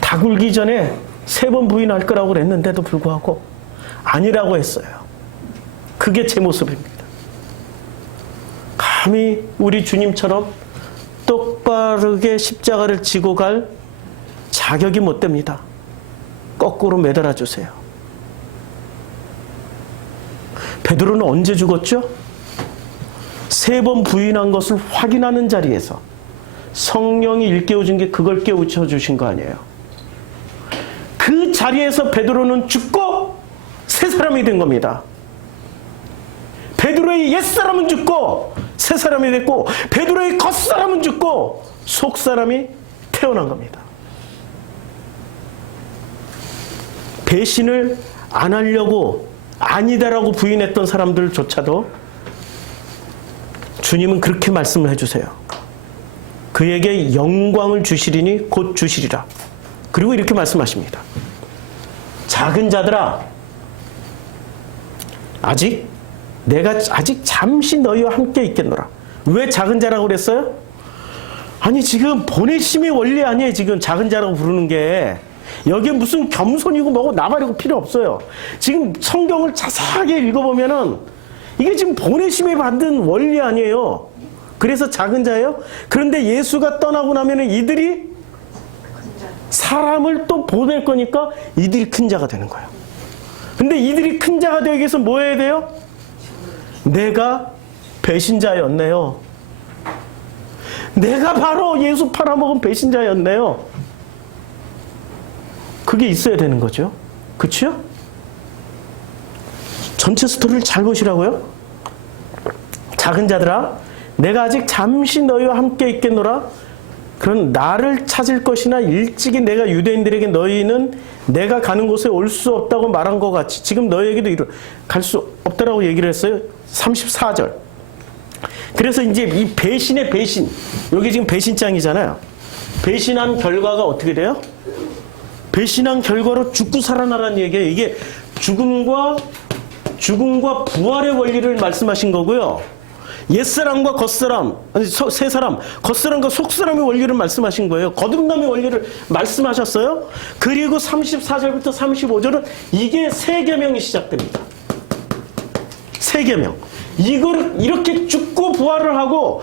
다 굴기 전에 3번 부인할 거라고 그랬는데도 불구하고 아니라고 했어요. 그게 제 모습입니다. 감히 우리 주님처럼 똑바르게 십자가를 지고 갈 자격이 못 됩니다. 거꾸로 매달아 주세요. 베드로는 언제 죽었죠? 3번 부인한 것을 확인하는 자리에서 성령이 일깨워준 게 그걸 깨우쳐 주신 거 아니에요. 그 자리에서 베드로는 죽고 사람이 된 겁니다. 베드로의 옛사람은 죽고 새 사람이 됐고, 베드로의 겉사람은 죽고 속사람이 태어난 겁니다. 배신을 안 하려고 아니다라고 부인했던 사람들조차도 주님은 그렇게 말씀을 해주세요. 그에게 영광을 주시리니 곧 주시리라. 그리고 이렇게 말씀하십니다. 작은 자들아, 내가 아직 잠시 너희와 함께 있겠노라. 왜 작은 자라고 그랬어요? 아니, 지금 보내심의 원리 아니에요. 지금 작은 자라고 부르는 게. 여기에 무슨 겸손이고 뭐고 나발이고 필요 없어요. 지금 성경을 자세하게 읽어보면은 이게 지금 보내심에 받은 원리 아니에요. 그래서 작은 자예요. 그런데 예수가 떠나고 나면은 이들이 사람을 또 보낼 거니까 이들이 큰 자가 되는 거예요. 근데 이들이 큰 자가 되기 위해서 뭐 해야 돼요? 내가 배신자였네요. 내가 바로 예수 팔아먹은 배신자였네요. 그게 있어야 되는 거죠. 그치요? 전체 스토리를 잘 보시라고요. 작은 자들아, 내가 아직 잠시 너희와 함께 있겠노라. 그런 나를 찾을 것이나 일찍이 내가 유대인들에게 너희는 내가 가는 곳에 올 수 없다고 말한 것 같이 지금 너희에게도 갈 수 없다라고 얘기를 했어요. 34절. 그래서 이제 이 배신의 배신, 여기 지금 배신장이잖아요. 배신한 결과가 어떻게 돼요? 배신한 결과로 죽고 살아나라는 얘기예요. 이게 죽음과 부활의 원리를 말씀하신 거고요. 옛사람과 겉사람, 아니 새사람, 겉사람과 속사람의 원리를 말씀하신 거예요. 거듭남의 원리를 말씀하셨어요. 그리고 34절부터 35절은 이게 새 계명이 시작됩니다. 새 계명. 이걸 이렇게 죽고 부활을 하고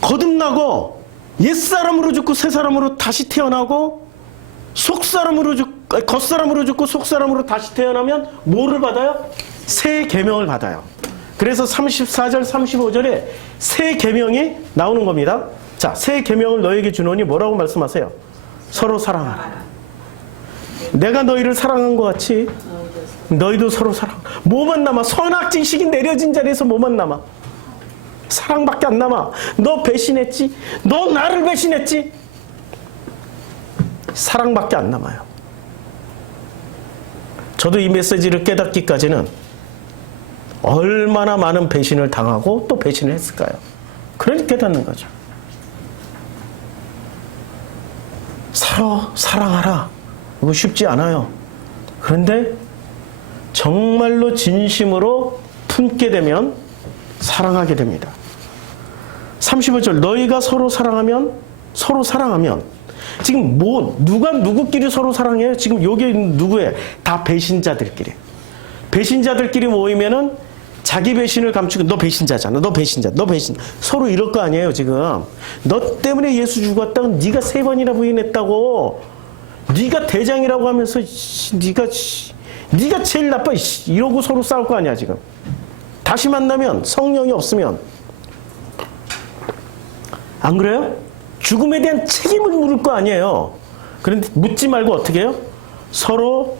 거듭나고 옛사람으로 죽고 새사람으로 다시 태어나고 겉사람으로 죽고 속사람으로 다시 태어나면 뭐를 받아요? 새 계명을 받아요. 그래서 34절, 35절에 새 계명이 나오는 겁니다. 자, 새 계명을 너에게 주노니 뭐라고 말씀하세요? 서로 사랑하라. 내가 너희를 사랑한 것 같이 너희도 서로 사랑. 뭐만 남아? 선악지식이 내려진 자리에서 뭐만 남아? 사랑밖에 안 남아. 너 배신했지? 너 나를 배신했지? 사랑밖에 안 남아요. 저도 이 메시지를 깨닫기까지는 얼마나 많은 배신을 당하고 또 배신을 했을까요? 그러니 깨닫는 거죠. 서로 사랑하라. 이거 쉽지 않아요. 그런데 정말로 진심으로 품게 되면 사랑하게 됩니다. 35절 너희가 서로 사랑하면 지금 누가 누구끼리 서로 사랑해요? 지금 여기 누구예요? 다 배신자들끼리. 배신자들끼리 모이면은 자기 배신을 감추고 너 배신자잖아. 너 배신. 서로 이럴 거 아니에요, 지금. 너 때문에 예수 죽었다고 네가 3번이나 부인했다고. 네가 대장이라고 하면서 네가 제일 나빠. 이러고 서로 싸울 거 아니야, 지금. 다시 만나면 성령이 없으면 안 그래요? 죽음에 대한 책임을 물을 거 아니에요. 그런데 묻지 말고 어떻게 해요?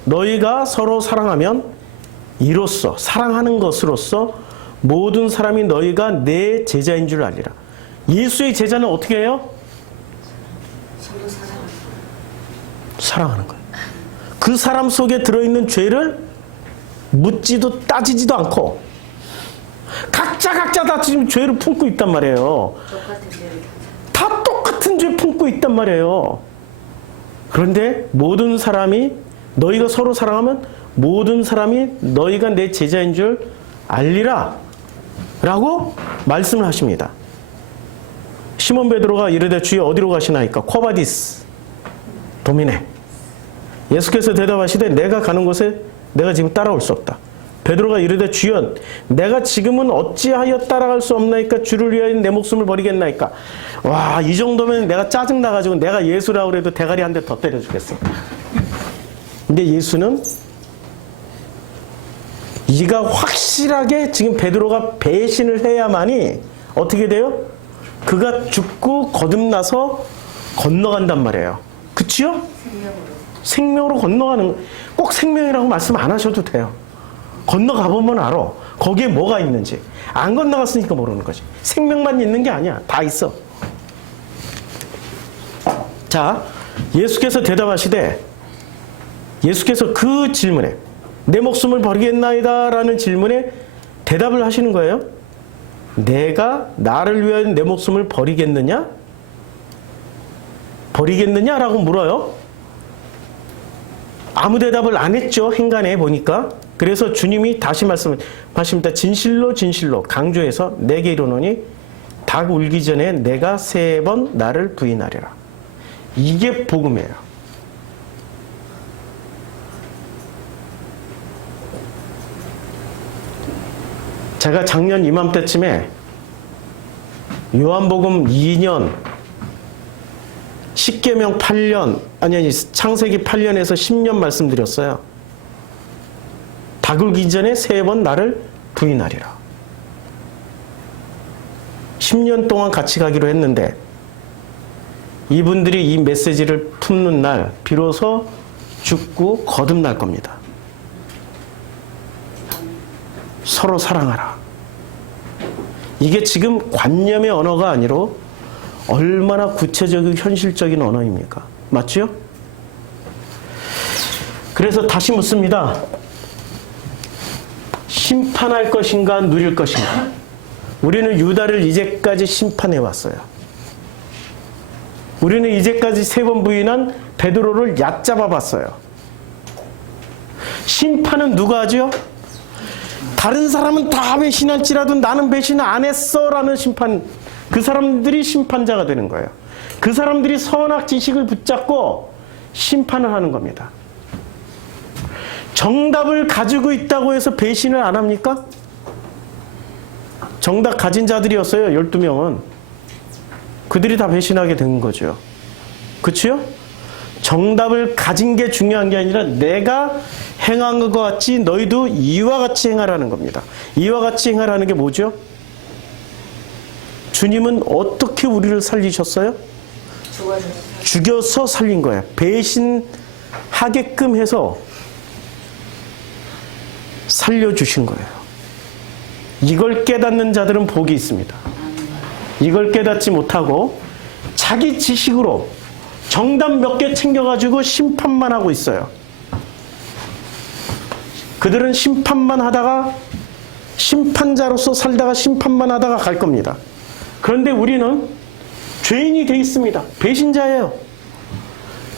너희가 서로 사랑하면 이로써 사랑하는 것으로써 모든 사람이 너희가 내 제자인 줄 알리라. 예수의 제자는 어떻게 해요? 서로 사랑하는 거예요. 그 사람 속에 들어있는 죄를 묻지도 따지지도 않고 각자 다 지금 죄를 품고 있단 말이에요. 다 똑같은 죄 품고 있단 말이에요. 그런데 모든 사람이 너희가 서로 사랑하면 모든 사람이 너희가 내 제자인 줄 알리라 라고 말씀을 하십니다. 시몬 베드로가 이르되 주여 어디로 가시나이까? 쿼바디스 도미네. 예수께서 대답하시되 내가 가는 곳에 내가 지금 따라올 수 없다. 베드로가 이르되 주여 내가 지금은 어찌하여 따라갈 수 없나이까? 주를 위하여 내 목숨을 버리겠나이까? 와, 이 정도면 내가 짜증나가지고 내가 예수라고 해도 대가리 한 대 더 때려주겠어. 근데 예수는 이가 확실하게 지금 베드로가 배신을 해야만이 어떻게 돼요? 그가 죽고 거듭나서 건너간단 말이에요. 그치요? 생명으로 건너가는, 꼭 생명이라고 말씀 안 하셔도 돼요. 건너가 보면 알아. 거기에 뭐가 있는지. 안 건너갔으니까 모르는 거지. 생명만 있는 게 아니야. 다 있어. 자, 예수께서 대답하시되, 예수께서 그 질문에, 내 목숨을 버리겠나이다 라는 질문에 대답을 하시는 거예요. 내가 나를 위하여 내 목숨을 버리겠느냐? 버리겠느냐라고 물어요. 아무 대답을 안 했죠. 행간에 보니까. 그래서 주님이 다시 말씀하십니다. 진실로 진실로 강조해서 내게 이르노니 닭 울기 전에 내가 3번 나를 부인하리라. 이게 복음이에요. 제가 작년 이맘때쯤에 요한복음 2년, 십계명 8년, 아니 창세기 8년에서 10년 말씀드렸어요. 닭 울기 전에 3번 나를 부인하리라. 10년 동안 같이 가기로 했는데 이분들이 이 메시지를 품는 날 비로소 죽고 거듭날 겁니다. 서로 사랑하라. 이게 지금 관념의 언어가 아니라 얼마나 구체적이고 현실적인 언어입니까? 맞죠? 그래서 다시 묻습니다. 심판할 것인가 누릴 것인가? 우리는 유다를 이제까지 심판해 왔어요. 우리는 이제까지 3번 부인한 베드로를 얕잡아 봤어요. 심판은 누가 하죠? 다른 사람은 다 배신할지라도 나는 배신 안 했어 라는 심판, 그 사람들이 심판자가 되는 거예요. 그 사람들이 선악 지식을 붙잡고 심판을 하는 겁니다. 정답을 가지고 있다고 해서 배신을 안 합니까? 정답 가진 자들이었어요. 12명은. 그들이 다 배신하게 된 거죠. 그치요? 정답을 가진 게 중요한 게 아니라 내가 행한 것 같이 너희도 이와 같이 행하라는 겁니다. 이와 같이 행하라는 게 뭐죠? 주님은 어떻게 우리를 살리셨어요? 죽여서 살린 거예요. 배신하게끔 해서 살려주신 거예요. 이걸 깨닫는 자들은 복이 있습니다. 이걸 깨닫지 못하고 자기 지식으로 정답 몇 개 챙겨가지고 심판만 하고 있어요. 그들은 심판만 하다가 심판자로서 살다가 심판만 하다가 갈 겁니다. 그런데 우리는 죄인이 돼 있습니다. 배신자예요.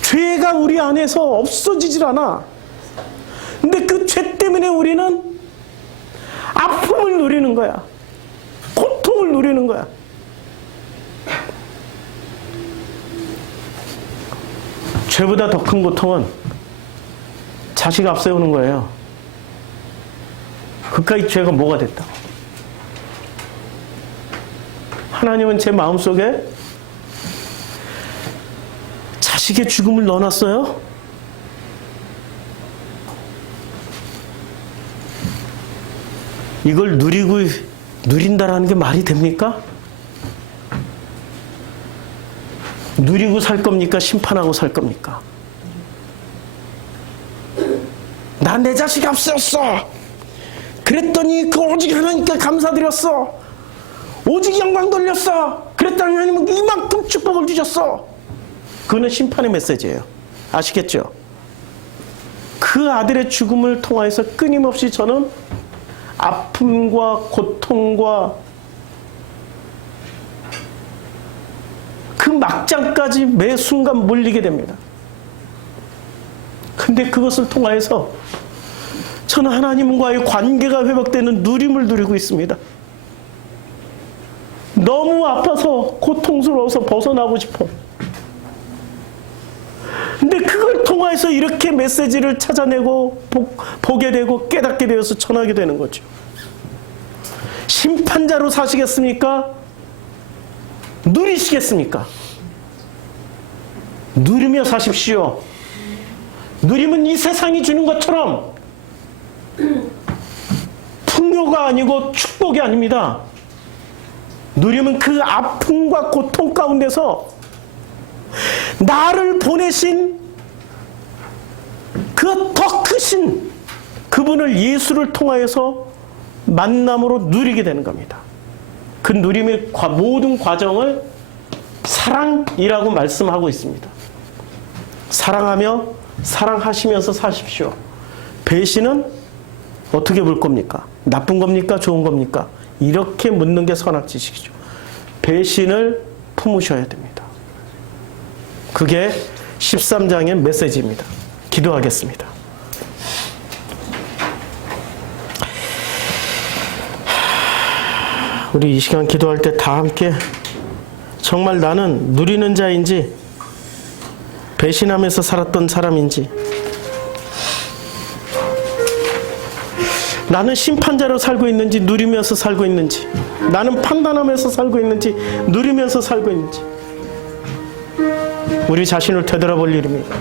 죄가 우리 안에서 없어지질 않아. 근데 그 죄 때문에 우리는 아픔을 누리는 거야. 고통을 누리는 거야. 죄보다 더 큰 고통은 자식 앞세우는 거예요. 그까이 죄가 뭐가 됐다. 하나님은 제 마음속에 자식의 죽음을 넣어놨어요. 이걸 누린다라는 게 말이 됩니까? 누리고 살 겁니까? 심판하고 살 겁니까? 난 내 자식 앞세웠어. 그랬더니 그 오직 하나님께 감사드렸어. 오직 영광 돌렸어. 그랬더니 하나님은 이만큼 축복을 주셨어. 그거는 심판의 메시지예요. 아시겠죠? 그 아들의 죽음을 통하여서 끊임없이 저는 아픔과 고통과 그 막장까지 매 순간 몰리게 됩니다. 근데 그것을 통하여서 저는 하나님과의 관계가 회복되는 누림을 누리고 있습니다. 너무 아파서 고통스러워서 벗어나고 싶어. 근데 그걸 통해서 이렇게 메시지를 찾아내고 보게 되고 깨닫게 되어서 전하게 되는 거죠. 심판자로 사시겠습니까? 누리시겠습니까? 누리며 사십시오. 누림은 이 세상이 주는 것처럼 풍요가 아니고 축복이 아닙니다. 누림은 그 아픔과 고통 가운데서 나를 보내신 그 더 크신 그 그분을 예수를 통하여서 만남으로 누리게 되는 겁니다. 그 누림의 모든 과정을 사랑이라고 말씀하고 있습니다. 사랑하며 사랑하시면서 사십시오. 배신은 어떻게 볼 겁니까? 나쁜 겁니까? 좋은 겁니까? 이렇게 묻는 게 선악지식이죠. 배신을 품으셔야 됩니다. 그게 13장의 메시지입니다. 기도하겠습니다. 우리 이 시간 기도할 때 다 함께 정말 나는 누리는 자인지 배신하면서 살았던 사람인지, 나는 심판자로 살고 있는지 누리면서 살고 있는지, 나는 판단하면서 살고 있는지 누리면서 살고 있는지 우리 자신을 되돌아볼 일입니다.